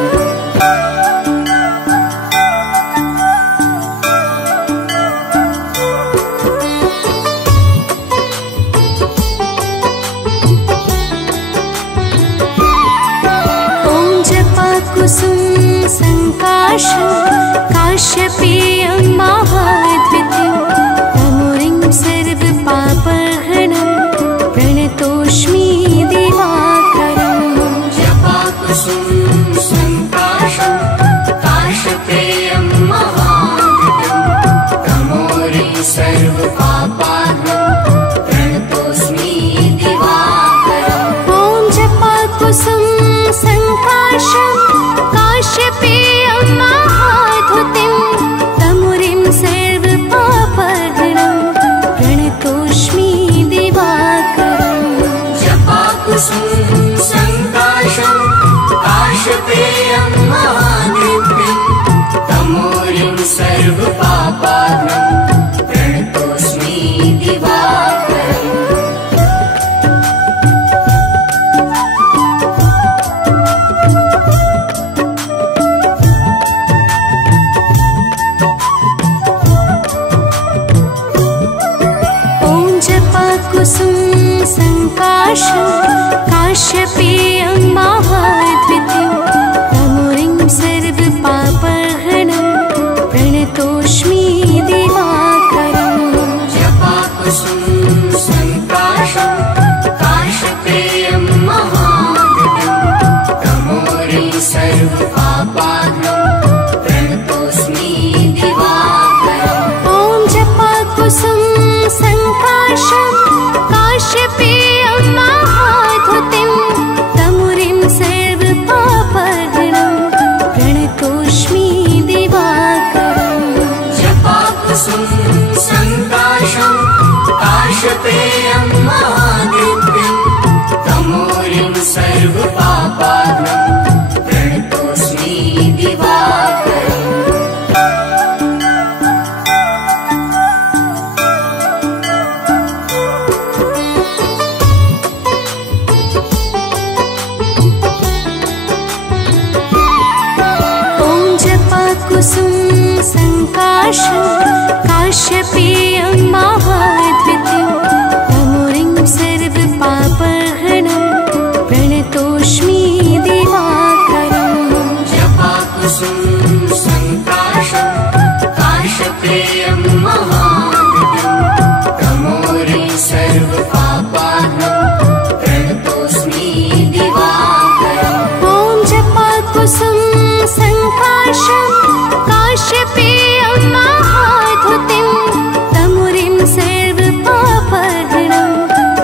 कुसुम संकाशं काश्यपेयं महाद्वितीयं तमोरिं सर्वपापहरणं प्रणतोऽस्मि दिवाकरम्। सर्वपापाहं प्रणतोऽस्मि दिवाकरम्। ॐ जपाकुसुम संकाशं काश्यपेयं महाधुतिं तमुरिं सर्वपापहरणं प्रणतोऽस्मि दिवाकरम्। जपाकुसुम संकाशं काश्यपेयं महाधुतिं तमोरिं सर्वपापाहरणं प्रणतोऽस्मि दिवाकरम्। ॐ जपाकुसुम संकाशं काश्यपेयं महाद्वितीं तमुरिं सर्वपापहरणं प्रणतोऽस्मि दिवाकरम्। जपाकुसुम संकाशं काश्यपेयं महाधुतिं तमोरिं सर्वपापाहरणं प्रणतोऽस्मि दिवाकरम्। ॐ जपाकुसुम संकाशं काश्यपेयं महाधुतिं तमुरिं सर्वपापहरणं प्रणतोऽस्मि दिवाकरम्। जपाकुसुम संकाशं काश्यपेयं महाधुतिं तमोरिं सर्वपापाहरणं प्रणतोऽस्मि दिवाकरम्। ॐ जपाकुसुम संकाशं काश्यपेयं महाद्वितीं तमुरिं सर्वपापहरणं प्रणतोऽस्मि दिवाकरम्। जपाकुसुम संकाशं काश्यपेयं महाधुतिं तमोरिं सर्वपापाहरणं प्रणतोऽस्मि दिवाकरम्। ॐ जपाकुसुम संकाशं काश्यपेयं महाधुतिं तमुरिं सर्वपापहरणं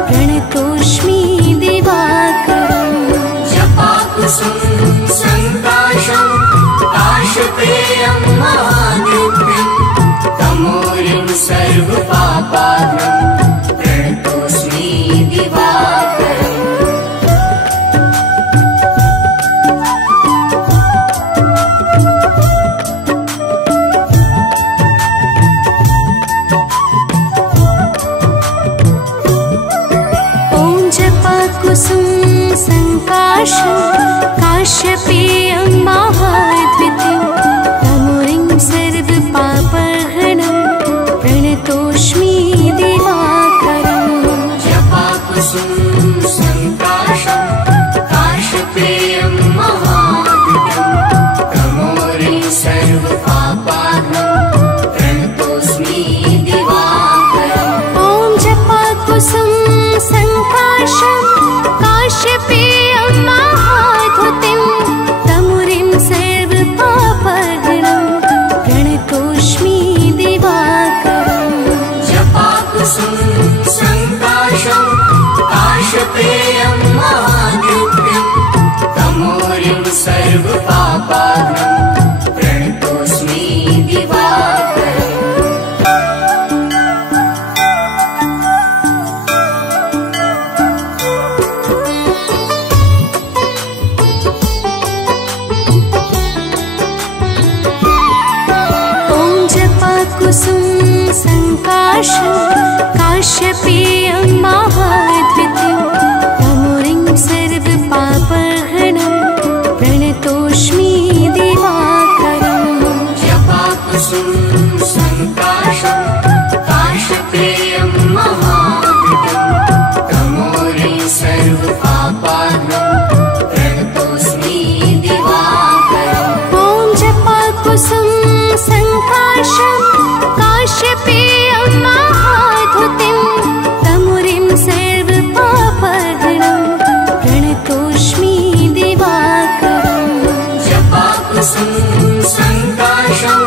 प्रणतोऽस्मि दिवाकरम्। जपाकुसुम संकाशं काश्यपेयं महाधुतिं तमोरिं सर्वपापाहरणं प्रणतोऽस्मि दिवाकरम्। ॐ जपाकुसुम संकाशं काश्यपेयं महाद्वितीं तमुरिं सर्वपापहरणं प्रणतोऽस्मि दिवाकरम्। जपाकुसुम संकाशं काश्यपेयं महाधुतिं तमोरिं सर्वपापाहरणं प्रणतोऽस्मि दिवाकरम्। ॐ जपाकुसुम संकाशं काश्यपेयं महाधुतिं तमुरिं सर्वपापहरणं प्रणतोऽस्मि दिवाकरम्। जपाकुसुम संकाशं काश्यपेयं महाधुतिं तमोरिं सर्वपापाहरणं प्रणतोऽस्मि दिवाकरम्। ॐ जपाकुसुम संकाशं काश्यपेयं महाद्वितीं तमुरिं सर्वपापहरणं प्रणतोऽस्मि दिवाकरम्। जपाकुसुम संकाशं काश्यपेयं महाधुतिं तमोरिं सर्वपापाहरणं प्रणतोऽस्मि दिवाकरम्। ॐ जपाकुसुम संकाशं काश्यपेयं महाधुतिं तमुरिं सर्वपापहरणं प्रणतोऽस्मि दिवाकरम्। जपाकुसुम संकाशं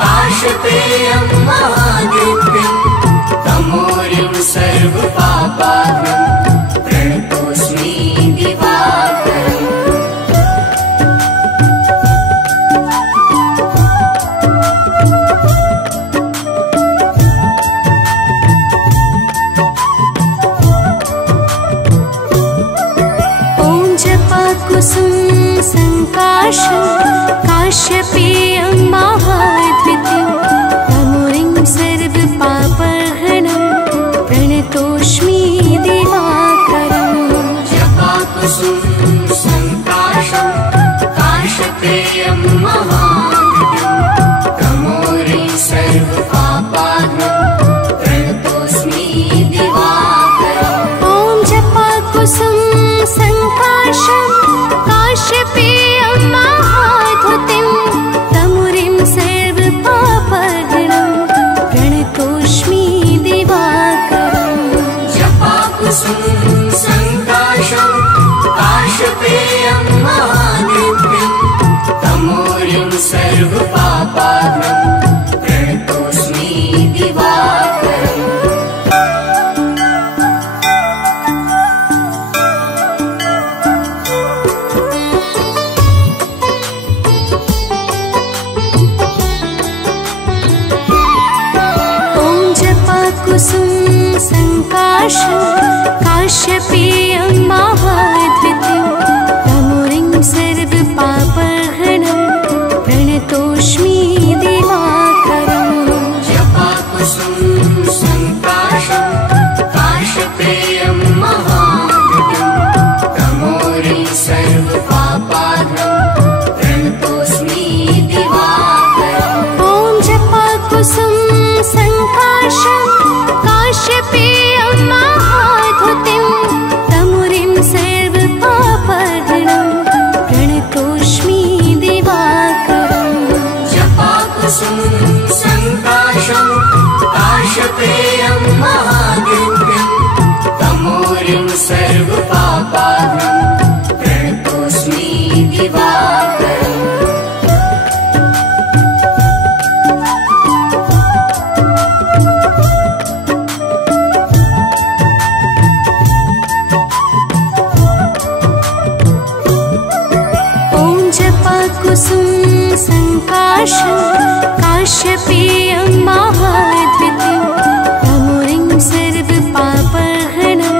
काश्यपेयं महाधुतिं सर्वपापाग्नं प्रणतोऽस्मि दिवाकरम्। ॐ जपाकुसुम संकाशं काश्यपेयं महाद्वितीयं तमोरिं सर्वपापहरणं प्रणतोऽस्मि दिवाकरम्। जपाकुसुम संकाशं काश्यपेयं महाद्वितीयं तमोरिं सर्वपापाग्नं प्रणतोऽस्मि दिवाकरम्। ॐ जपाकुसुम संकाशं काश्यपेयं महाद्युतिं तमुरिं सर्वपापहरणं प्रणतोऽस्मि दिवाकरम्। जपाकुसुम संकाशं काश्यपेयं महाद्युतिं तमोरिं सर्वपापाग्नं प्रणतोऽस्मि दिवाकरम्। कुसुम संकाशं काश्यपेयं महाद्वितीयं तमोरिं सर्वपापहरणं प्रणतोऽस्मि दिवाकरम्। जपाकुसुम संकाशं काश्यपेयं महाद्युतिं तमोरिं सर्वपापाग्नं प्रणतोऽस्मि दिवाकरम्। ॐ जपाकुसुम संकाशं काश्यपेयं महाद्युतिं तमुरिं सर्वपापहरणं प्रणतोऽस्मि दिवाकरम्। जपाकुसुम संकाशं काश्यपेयं महाद्युतिं तमोरिं सर्वपापाग्नं प्रणतोऽस्मि दिवाकरम्। कुसुम संकाशं काश्यपेयं महाद्वितीयं तमोरिं सर्वपापहरणं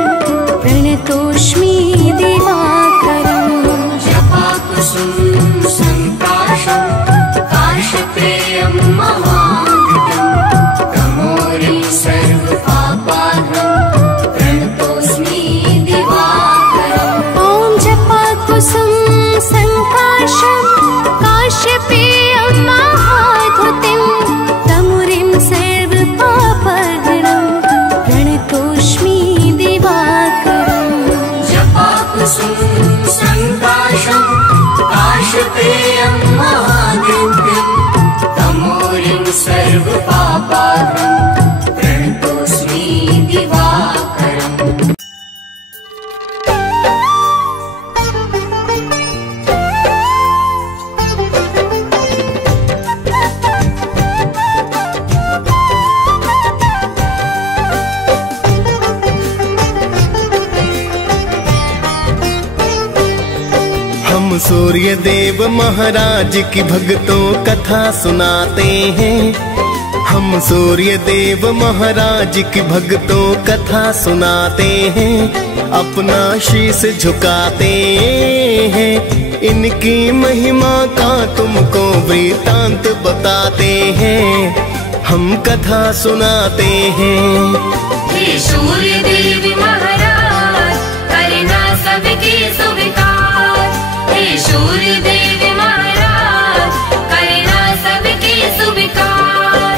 प्रणतोऽस्मि दिवाकरम्। जपाकुसुम संकाशं काश्यपेयं महाद्युतिं तमोरिं सर्वपापाग्नं प्रणतोऽस्मि दिवाकरम्। ॐ जपाकुसुम संकाशं काश्यपेयं महाद्युतिं तमुरिं सर्वपापहरणं प्रणतोऽस्मि दिवाकरम्। जपाकुसुम संकाशं काश्यपेयं महाद्युतिं तमोरिं सर्वपापाग्नं प्रणतोऽस्मि दिवाकरम्। सूर्य देव महाराज की भक्तों कथा सुनाते हैं। हम सूर्य देव महाराज की भक्तों कथा सुनाते हैं। अपना शीश झुकाते हैं। इनकी महिमा का तुमको वृतांत बताते हैं। हम कथा सुनाते हैं। हे सूर्य देव महाराज करना सबकी स्वीकार। हे सूर्य देव महाराज करना सबकी स्वीकार।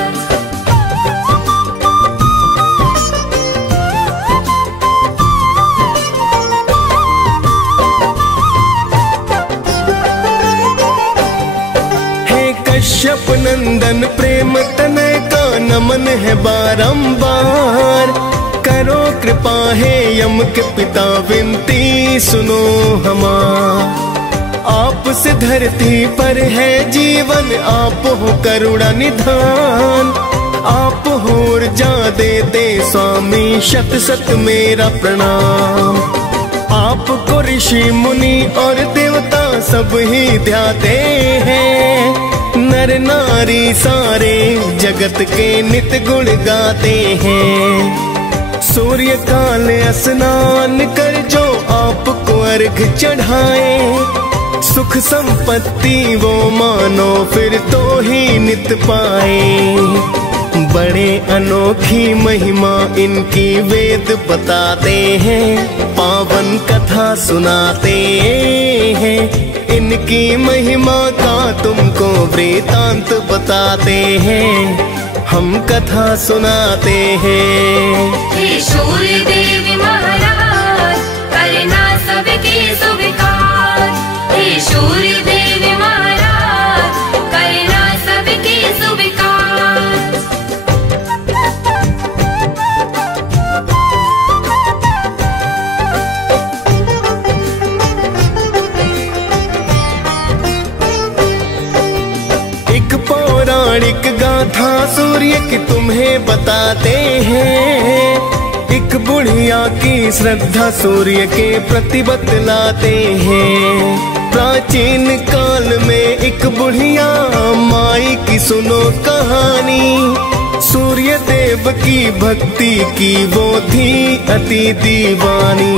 हे कश्यप नंदन प्रेम तनय का नमन है बारंबार। करो कृपा है यम के पिता विनती सुनो हमार। आपसे धरती पर है जीवन, आप हो करुणा निधान। आप हो ऊर्जा देते स्वामी शत शत मेरा प्रणाम। आपको ऋषि मुनि और देवता सब ही ध्याते हैं, नर नारी सारे जगत के नित गुण गाते हैं। सूर्य काल स्नान कर जो आपको अर्घ चढ़ाए, सुख संपत्ति वो मानो फिर तो ही नित पाए। बड़े अनोखी महिमा इनकी वेद बताते हैं, पावन कथा सुनाते हैं। इनकी महिमा का तुमको वृतांत बताते हैं, हम कथा सुनाते हैं। हे सूर्य देव महाराज करना सबके स्वीकार। हे सूर्य देव महाराज करना सबके स्वीकार। एक पौराणिक गाथा सूर्य की तुम्हें बताते हैं, एक बुढ़िया की श्रद्धा सूर्य के प्रति बतलाते हैं। प्राचीन काल में एक बुढ़िया माई की सुनो कहानी, सूर्य देव की भक्ति की वो थी अति दीवानी।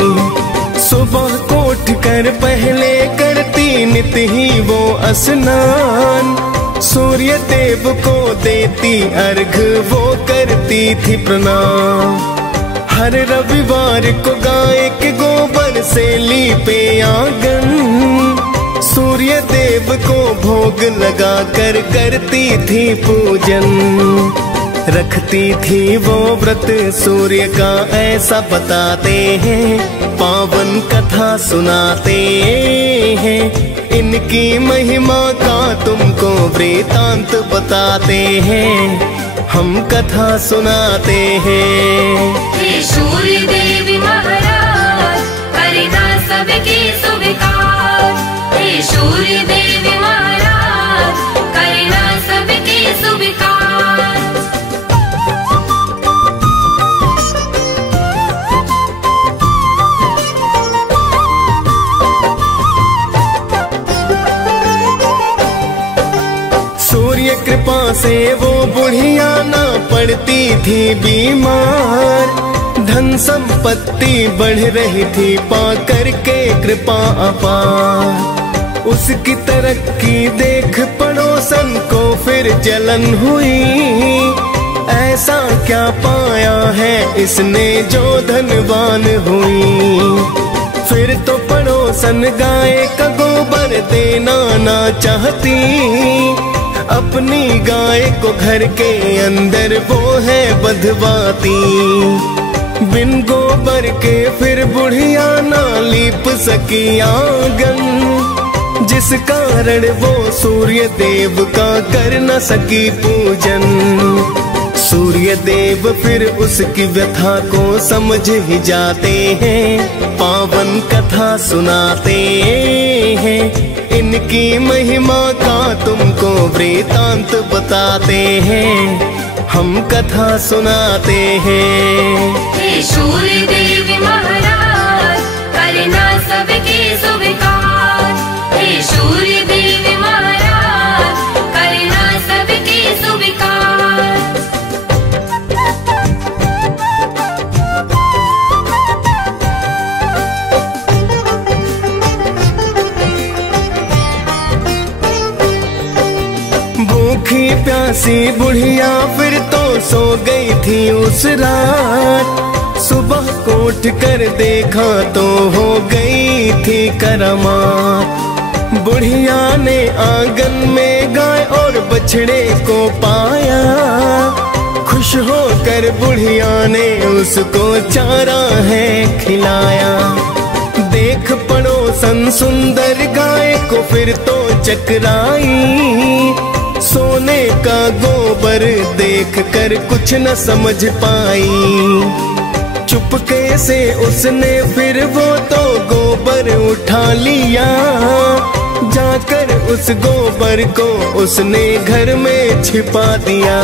सुबह को उठकर पहले करती नित ही वो स्नान, सूर्य देव को देती अर्घ वो करती थी प्रणाम। हर रविवार को गाय के गोबर से लीपे आंगन, सूर्य देव को भोग लगा कर करती थी पूजन। रखती थी वो व्रत सूर्य का ऐसा बताते हैं, पावन कथा सुनाते हैं। इनकी महिमा का तुमको वृतांत बताते हैं, हम कथा सुनाते हैं। हे सूर्य देव महाराज करना सबके स्वीकार। हे सूर्य देव महाराज करना सबके स्वीकार। सूर्य कृपा से वो बुढ़िया ना पड़ती थी बीमार, धन संपत्ति बढ़ रही थी पा करके कृपा अपार। उसकी तरक्की देख पड़ोसन को फिर जलन हुई, ऐसा क्या पाया है इसने जो धनवान हुई। फिर तो पड़ोसन गाय का गोबर देना ना चाहती, अपनी गाय को घर के अंदर वो है बंधवाती। बिन गोबर के फिर बुढ़िया ना लीप सकी आंगन, जिस कारण वो सूर्य देव का कर न सकी पूजन। सूर्य देव फिर उसकी व्यथा को समझ ही जाते हैं, पावन कथा सुनाते हैं। इनकी महिमा का तुमको वृतांत बताते हैं, हम कथा सुनाते हैं। हे सूर्य देव महाराज करना सबके स्वीकार। हे सूर्य देव महाराज करना सबके स्वीकार। भूखी प्यासी बुढ़िया फिर तो सो गई थी उस रात, सुबह को उठ कर देखा तो हो गई थी करामात। बुढ़िया ने आंगन में गाय और बछड़े को पाया, खुश होकर बुढ़िया ने उसको चारा है खिलाया। देख पड़ोसन सुंदर गाय को फिर तो चकराई, सोने का गोबर देख कर कुछ न समझ पाई। चुपके से उसने फिर वो तो गोबर उठा लिया, जाकर उस गोबर को उसने घर में छिपा दिया।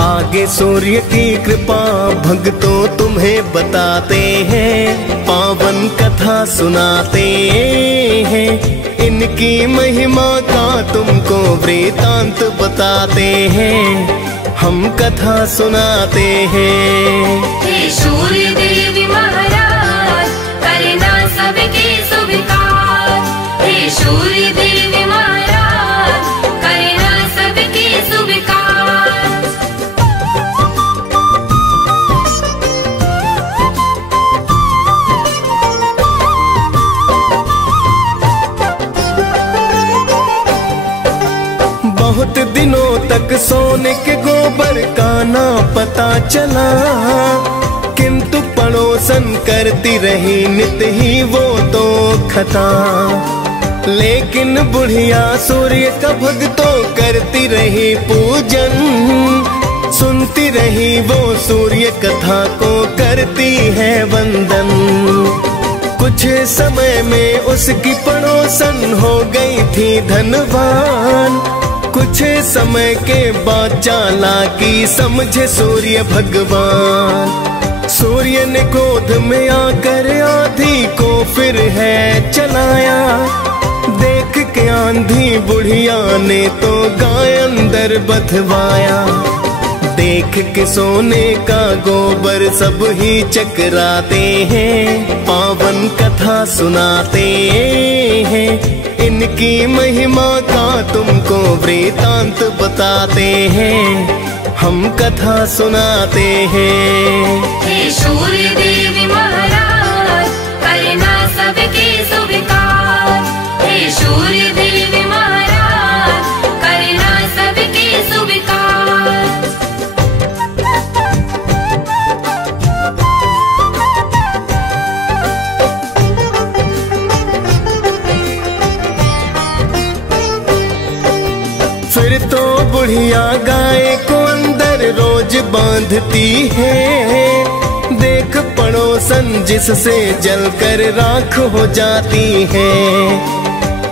आगे सूर्य की कृपा भक्तों तुम्हें बताते हैं, पावन कथा सुनाते हैं। इनकी महिमा का तुमको वृतांत बताते हैं, हम कथा सुनाते हैं। हे सूर्य देव महाराज करना सबके स्वीकार। हे सूर्य देव महाराज करना सबके स्वीकार। बहुत दिनों तक सोने के गोबर का ना पता चला, किंतु पड़ोसन करती रही नित ही वो तो खता। लेकिन बुढ़िया सूर्य का भक्तों करती रही पूजन, सुनती रही वो सूर्य कथा को करती है वंदन। कुछ समय में उसकी पड़ोसन हो गई थी धनवान, कुछ समय के बाद चालाकी समझे सूर्य भगवान। सूर्य ने क्रोध में आकर आंधी को फिर है चलाया, देख के आंधी बुढ़िया ने तो गाय अंदर बधवाया। देख के सोने का गोबर सब ही चकराते हैं, पावन कथा सुनाते हैं। इनकी महिमा का तुमको वृतांत बताते हैं, हम कथा सुनाते हैं। हे सूर्य देव महाराज करना सबके स्वीकार। हे सूर्य देव महाराज करना सबके स्वीकार। फिर तो बुढ़िया गाय को अंदर रोज बांधती है, देख पड़ोसन जिससे जलकर राख हो जाती है।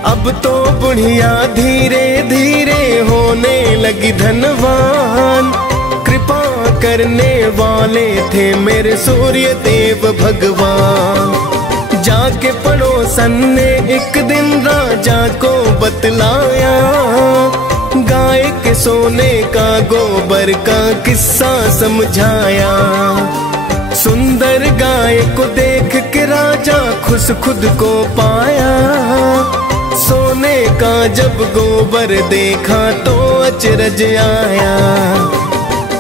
अब तो बुढ़िया धीरे धीरे होने लगी धनवान, कृपा करने वाले थे मेरे सूर्य देव भगवान। जाके पड़ोसन ने एक दिन राजा को बतलाया, गाय के सोने का गोबर का किस्सा समझाया। सुंदर गाय को देख के राजा खुश खुद को पाया, सोने का जब गोबर देखा तो अचरज आया।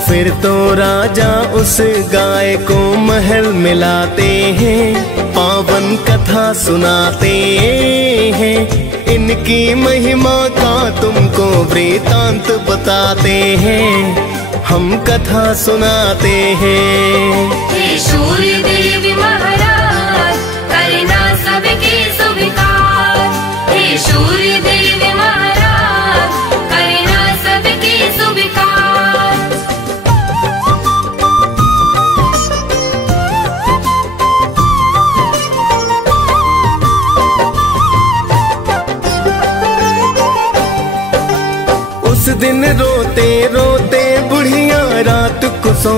फिर तो राजा उस गाय को महल मिलाते हैं, पावन कथा सुनाते हैं। इनकी महिमा का तुमको वृतांत बताते हैं, हम कथा सुनाते हैं। हे सूर्य देव महाराज करना सबके स्वीकार। हे सूर्य देव महाराज करना सबके स्वीकार। उस दिन रोते रोते बुढ़िया रात को सो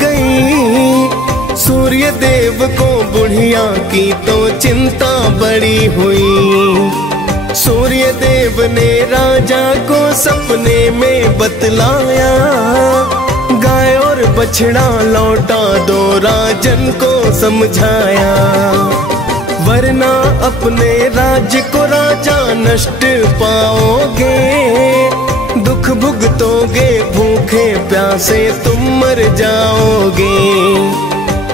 गई। सूर्य देव को बुढ़िया की तो चिंता बड़ी हुई। सूर्य देव ने राजा को सपने में बतलाया, गाय और बछड़ा लौटा दो राजन को समझाया, वरना अपने राज्य को राजा नष्ट पाओगे। दुख भुगतोगे, भूखे प्यासे तुम मर जाओगे।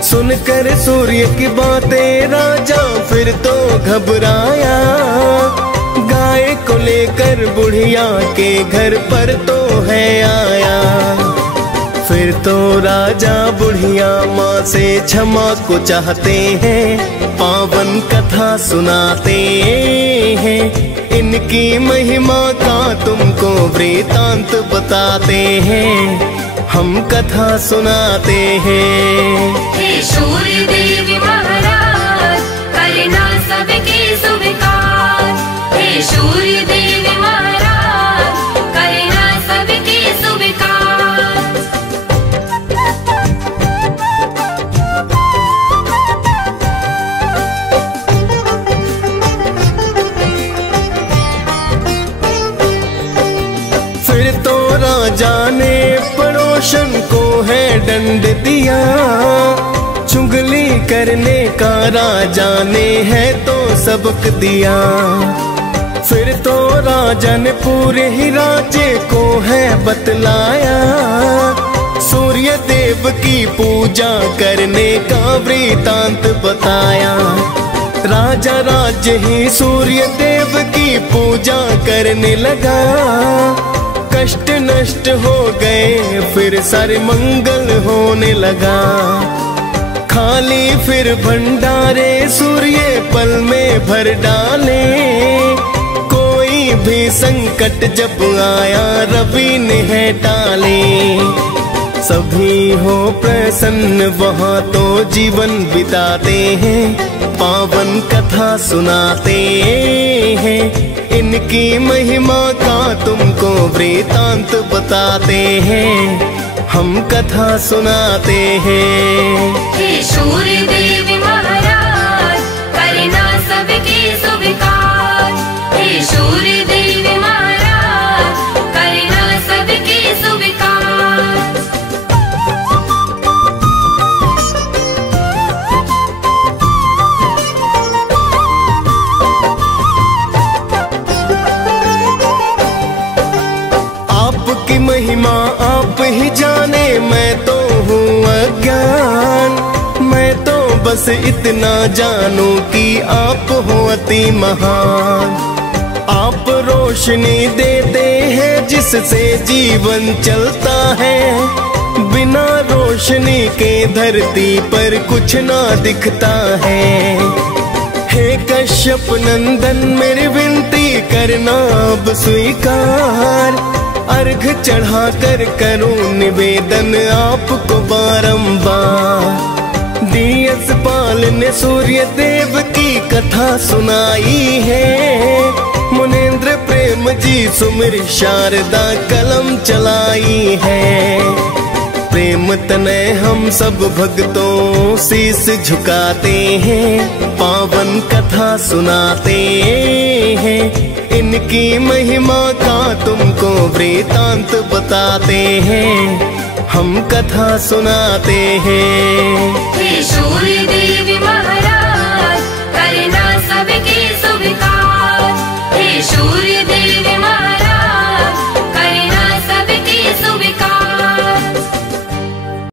सुनकर सूर्य की बातें राजा फिर तो घबराया, गाय को लेकर बुढ़िया के घर पर तो है आया। फिर तो राजा बुढ़िया माँ से क्षमा को चाहते हैं, पावन कथा सुनाते हैं। इनकी महिमा का तुमको वृतांत बताते हैं, हम कथा सुनाते हैं। हे सूर्य देव महाराज करना सबके स्वीकार। हे सूर्य देव महाराज करना सबके स्वीकार। दंड दिया। चुगली करने का राजा ने है तो सबक दिया। फिर तो राजा ने पूरे ही राज्य को है बतलाया। सूर्य देव की पूजा करने का वृतांत बताया। राजा राज्य ही सूर्य देव की पूजा करने लगा। कष्ट नष्ट हो गए फिर सारे मंगल होने लगा। खाली फिर भंडारे सूर्य पल में भर डाले। कोई भी संकट जब आया रवि ने है टाले। सभी हो प्रसन्न वहाँ तो जीवन बिताते हैं। पावन कथा सुनाते हैं। इनकी महिमा का तुमको वृतांत बताते हैं। हम कथा सुनाते हैं। हे सूर्य देव महाराज करना सबके स्वीकार। हे सूर्य देव महाराज करना सबके स्वीकार। आपकी महिमा आप ही जाने मैं तो हूँ अज्ञान। मैं तो बस इतना जानूं कि आप हो अति महान। आप रोशनी देते हैं जिससे जीवन चलता है। बिना रोशनी के धरती पर कुछ ना दिखता है। हे कश्यप नंदन मेरी विनती करना अब स्वीकार। अर्घ चढ़ा कर करूं निवेदन आपको बारंबार। दियस पाल ने सूर्य देव की कथा सुनाई है। मुनेन्द्र प्रेम जी सुमिर शारदा कलम चलाई है। प्रेम तनय हम सब भक्तों शीस झुकाते हैं। पावन कथा सुनाते हैं। इनकी महिमा का तुमको वृतांत बताते हैं। हम कथा सुनाते हैं। हे सूर्य देव